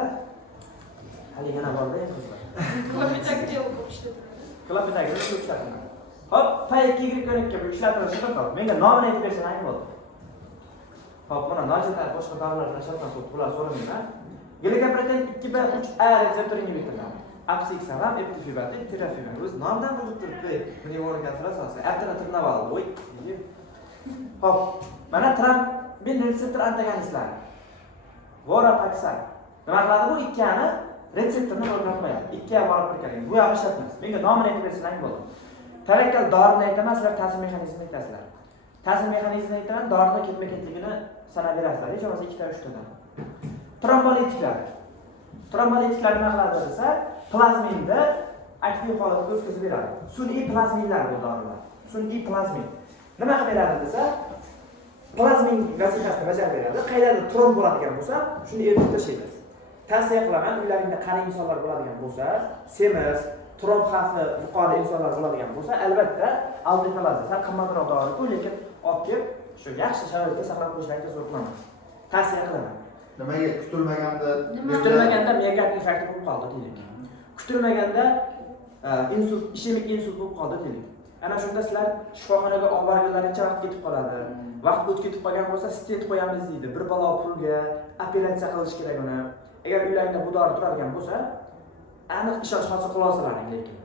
Hali yana borda ham qizlar. Klaptagir ko'p ishlatiladi. Hop, Pa2Y12 bu ishlatilishida qoldi. Menga nomini aytib bersang ayni bo'ldi. Hop, mana nojo'ylar boshqa dorilar tashlashdan bular so'ramayman. Glikoprotein 2 va 3A retseptor inhibitorlari. Apsixaram, eptifibatin, tirafiban. O'z nomdan bilib turibdi. Buni o'rgatlar asosida. Alternativ voy. Hop, mana trombin retseptor antagonistlari. Vorapaxar. Nima qiladi bu ikkani retseptorni o'rganib qo'yadi. Ikkiga borib kiradi. Bu ham ishlatmas. Menga nomini aytib bersang bo'ldi. Tavakkal dorini aytaman, sizlar ta'sir mexanizmini aytasizlar. Ta'sir mexanizmini aytaman, dorini ketma-ketligini sanab berasizlar. Hech bo'lmasa 2 ta 3 tadan. Trombolitiklar. Trombolitiklar nima qiladi desa, plazminda aktiv holatga o'tkazib beradi. Sun'iy plazminlar bu dorilar. Sun'iy plazmin. Nima qilib beradi desa, plazmin vazifasini bajarib beradi. Qayerda tromb bo'ladigan bo'lsa, shuni eritib tashlaydi. Tavsiya qilaman, uylaringda qari insonlar bo'ladigan bo'lsa, semiz, tromb xavfi yuqori insonlar bo'ladigan bo'lsa, albatta aldiplazin, sal qimmatroq dori-ku, lekin olib kelib shu yaxshi sharoitda saqlab qo'yishni so'rab qilaman. Tavsiya qilaman. Nimaga kutilmaganda miokard infarkti bo'lib qoldi deylik. Kutilmaganda insult, ishemik insult bo'lib qoldi deylik. Ana shunda sizlar shifoxonaga olib borganlarincha vaqt ketib qoladi. Vaqt o'tib ketib qolgan bo'lsa, stent qo'yamiz deydi. Bir balo pulga operatsiya qilish kerak uni. Agar uylaringda bu dori turadigan bo'lsa, aniq ishonch hosil qila olsalaring lekin.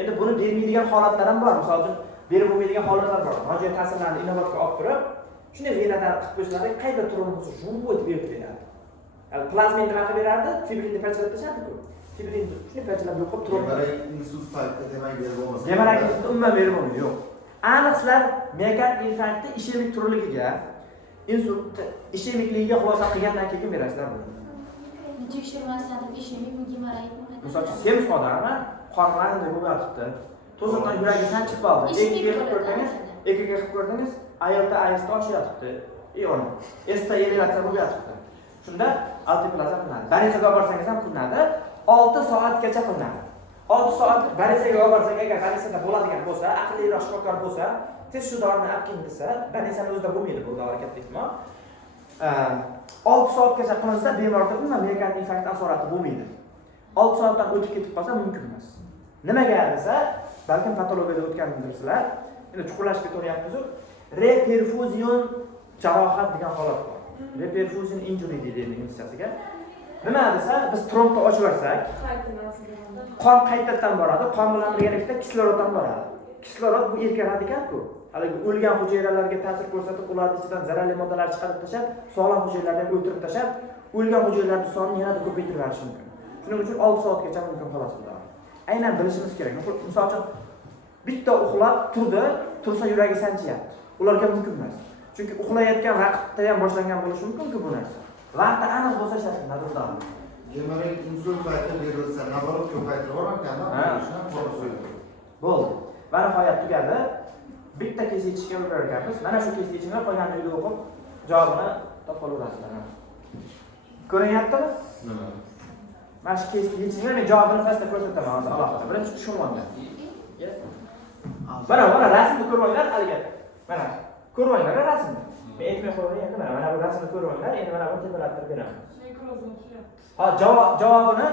Endi buni bermaydigan holatlar ham bor. Misol uchun berib bo'lmaydigan holatlar bor. Nojo'ya ta'sirlarni inobatga olib turib, shunday venadan qilib qo'yishlarga qayda turib bo'lsa, shu o'tib berib beradi. Plazmin nima qilib beradi? Fibrinni parchalab tashlaydi-ku. Fibrin shunday parchalab yo'qib turib. insult paytida demak berib bo'lmasa. Demak, umuman berib bo'lmaydi, yo'q. Aniq sizlar miokard infarkti ishemik turligiga, insult ishemikligiga xulosa qilgandan keyin berasizlar buni. Tekshirmasdan ishemik gemorayit. Misol uchun semiz odamlar qon rangli bo'lib yotibdi. To'siqdan yuragi sanchib qoldi. EKG qilib ko'rdingiz, ayolda ayasda oshyapti. Yo'q. Esda irrigatsiya bo'lib yotibdi. Shunda alteplaza qilinadi. Barisaga olib borsangiz ham qilinadi. 6 soatgacha qilinadi. 6 soat barisaga olib borsak, agar barisada bo'ladigan bo'lsa, aqlliroq shifokor bo'lsa, tez shu dorini olib keling desa, barisani o'zida bo'lmaydi bu dori katta ehtimol. 6 soatgacha qilinsa, bemorda umuman miokard infarkt asorati bo'lmaydi. 6 soatdan o'tib ketib qolsa mumkin emas. Nimaga desa, balkim patologiyada o'tgandirsizlar. Endi chuqurlashib ketaryapmiz-ku. Reperfuzion jarohat degan holat bor. Reperfusion injury deydi inglizchasiga. Nima desa, biz trombni ochib yorsak, qon qaytadan boradi, qon bilan birgalikda kislorod ham boradi. Kislorod bu erka radikal-ku. Haligi o'lgan hujayralarga ta'sir ko'rsatib, ularning ichidan zararli moddalar chiqarib tashlab, sog'lom hujayralarni o'ldirib tashlab, o'lgan hujayralarning sonini yanada ko'paytirib berish mumkin. Shuning uchun 6 soatgacha mumkin xolos bo'ladi. Aynan bilishimiz kerak. Misol uchun bitta uxlab turdi, tursa yuragi sanchyapti. Ularga mumkin emas. Chunki uxlayotgan vaqtda ham boshlangan bo'lishi mumkin-ku bu narsa. Vaqti aniq bo'lsa ishlatiladi unda. Demak, insult payti berilsa, nazorat ko'paytirib yuborarkan-da, shuni to'g'ri so'ydi. Bo'ldi. Va nihoyat tugadi. Bitta kes ichishga o'tirar ekanmiz. Mana shu kes ichimga qolgan uyda o'qib, javobini topib olasizlar. Ko'rinyaptimi? Nima? Mana shu testni yechinglar, men javobini pastda ko'rsataman hozir alohida. Birinchi tushunmoqda. Mana rasmni ko'rib olinglar, haliga. Mana ko'rib olinglar rasmni. Men aytmay qo'yaman endi mana bu rasmni ko'rib olinglar, endi mana buni tepalatib beraman. Ha, javobini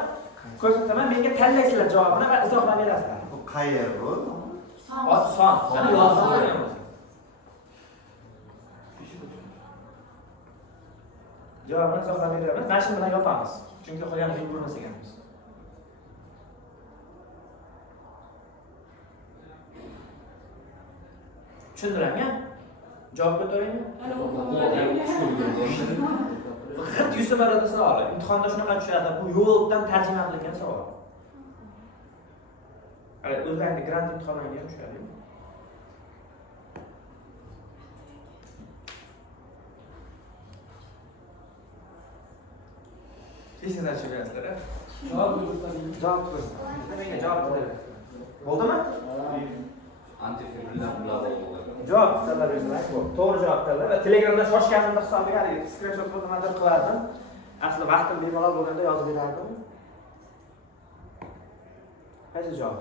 ko'rsataman, menga tanlaysizlar javobini va izohlab berasizlar. Bu qayer bu? Son. Sana yozib beraman. Javobini izohlab beramiz. Mana shu bilan yopamiz. Chunki qolgan yil bo'lmas ekanmiz. Tushundirammi? Javob ko'taringmi? Faqat 100 marotaba savol. Imtihonda shunaqa tushadi. Bu yo'ldan tarjima qilingan savol. Hali o'zlaringiz grant imtihonlariga ham tushadi. Hech narsa tushunmayapsizlar-a? Javob ko'rsating. Javob ko'rsating. Menga javob qo'ying. Bo'ldimi? Antifibrillar bilan Javob tanlab to'g'ri javob tanlab va Telegramda shoshganimda hisobiga hali screenshot qilib nimadir qilardim. Aslida vaqtim bemalol bo'lganda yozib berardim. Qaysi javob?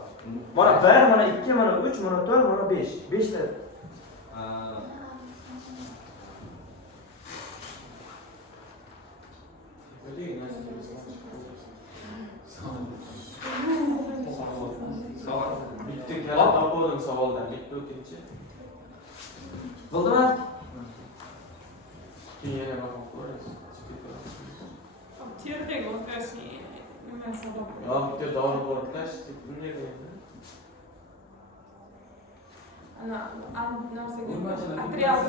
Mana 1, mana 2, mana 3, mana 4, mana 5. 5 ta. bitta kalam topoldim savoldan, bitta o'tinchi. Bo'ldimi? Keyin yana baho ko'rasiz. Terdagi o'zgarish nima sabab? Yo, bitta dori portlash, bunday bo'ladi. Ana, narsaga Bo'lmachilar.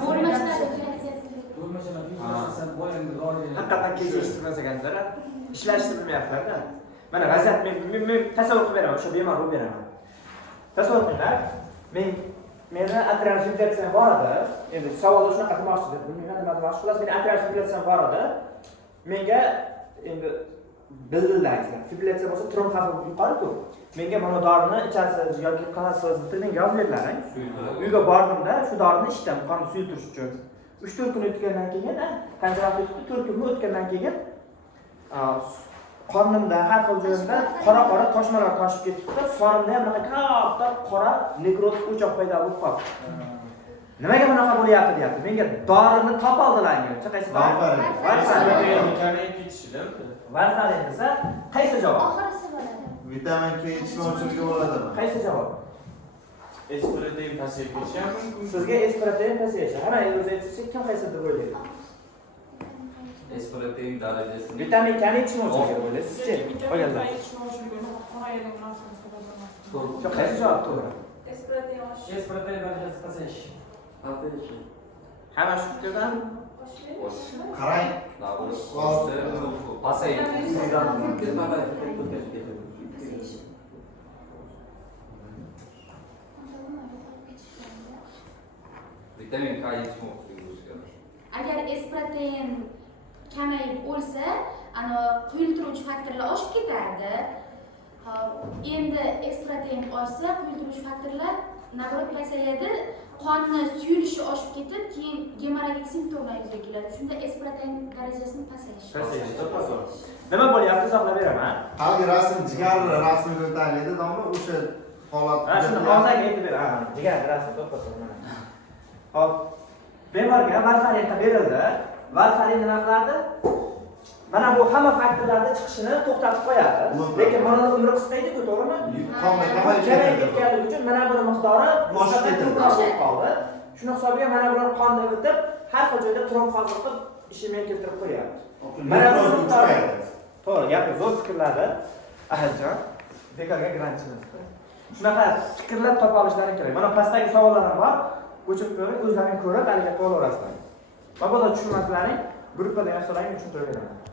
Bo'lmashlar defleksiyasi. Bo'lmachilar filtrasiyadan bo'yinni doriga. Haqiqatan kechirishtirmas ekanlar-a. Ishlashni bilmayaptilar-da. Mana vaziyat men tasavvur qilib beraman, o'sha bemor bo'lib beraman. Tasavvur qilinglar, meni atrial fibrillatsiya bor edi. Endi savolni shunaqa qilmoqchi deb bilmayman, nima demoqchi. Xullas, meni atrial fibrillatsiya bor edi. Menga endi bildilaringizlar. Fibrillatsiya bo'lsa tromb xavfi yuqori-ku. Menga mana dorini ichasiz yoki qilasiz deb menga yozib berdilar. Uyga bordimda shu dorini ichdim, qonni suyultirish uchun. 3-4 kun o'tgandan keyin, qancha vaqt o'tdi? 4 kun o'tgandan keyin qornimda har xil joyimda qora toshmalar toshib ketibdi. Sonimda ham bunaqa katta qora nekroz o'choq paydo bo'lib qoldi. Nimaga bunaqa bo'lyapti deyapti. Menga dorini topoldilar menga. Qaysi dori? Vitamin ketishida. Varfarin desa, qaysi javob? Oxirisi bo'ladi. Vitamin K yetishmovchiligi bo'ladimi? Qaysi javob? Espretin pasayib ketishi ham mumkin. Sizga espretin pasayishi. Hamma o'zi aytsa, kim qaysi deb o'ylaydi? Espretin darajasi. Vitamin K yetishmovchiligi deb o'ylaysiz-chi? Qo'yganlar. Shu qaysi javob to'g'ri? Espretin darajasi pasayish. Hamma shu fikrdan Qarang. Pasayib. Vitamin K yetishmoqligi o'zgarish. Agar espretin kamayib o'lsa, ana quyultiruvchi faktorlar oshib ketardi. Endi espretin oshsa, quyultiruvchi faktorlar nazorat pasayadi, qonni suyulishi oshib ketib, keyin gemorragik simptomlar yuzaga keladi. Shunda espretin darajasini pasayishi. Nima bo'lyapti, izohlab beraman. Haligi rasm jigarni rasmiga o'taylik domla, o'sha holat. Ha, shuni hozir aytib beraman. Jigar rasm to'xtatib mana. Hop. Bemorga varfarin berildi. Varfarin nima qiladi? Mana bu hamma faktorlarning chiqishini to'xtatib qo'yadi. Lekin mana umri qisqaydi-ku, to'g'rimi? Qonda kamayib ketganligi uchun mana buni miqdori oshib ketdi. qoldi. Shuni hisobiga mana bular qonni o'tib, har xil joyda tromb hosil qilib ishimga keltirib qo'yapti. Mana bu miqdor. To'g'ri, gapni zo'r fikrladi. Ahadjon, bekorga grantchimiz. Shunaqa fikrlab topa olishlari kerak. Mana pastdagi savollarim bor. O'chirib qo'ying, o'zlaring ko'rib, haliga qo'llaverasizlar. Mabodo tushunmaslaring, gruppada yo'q so'rang, tushuntirib beraman.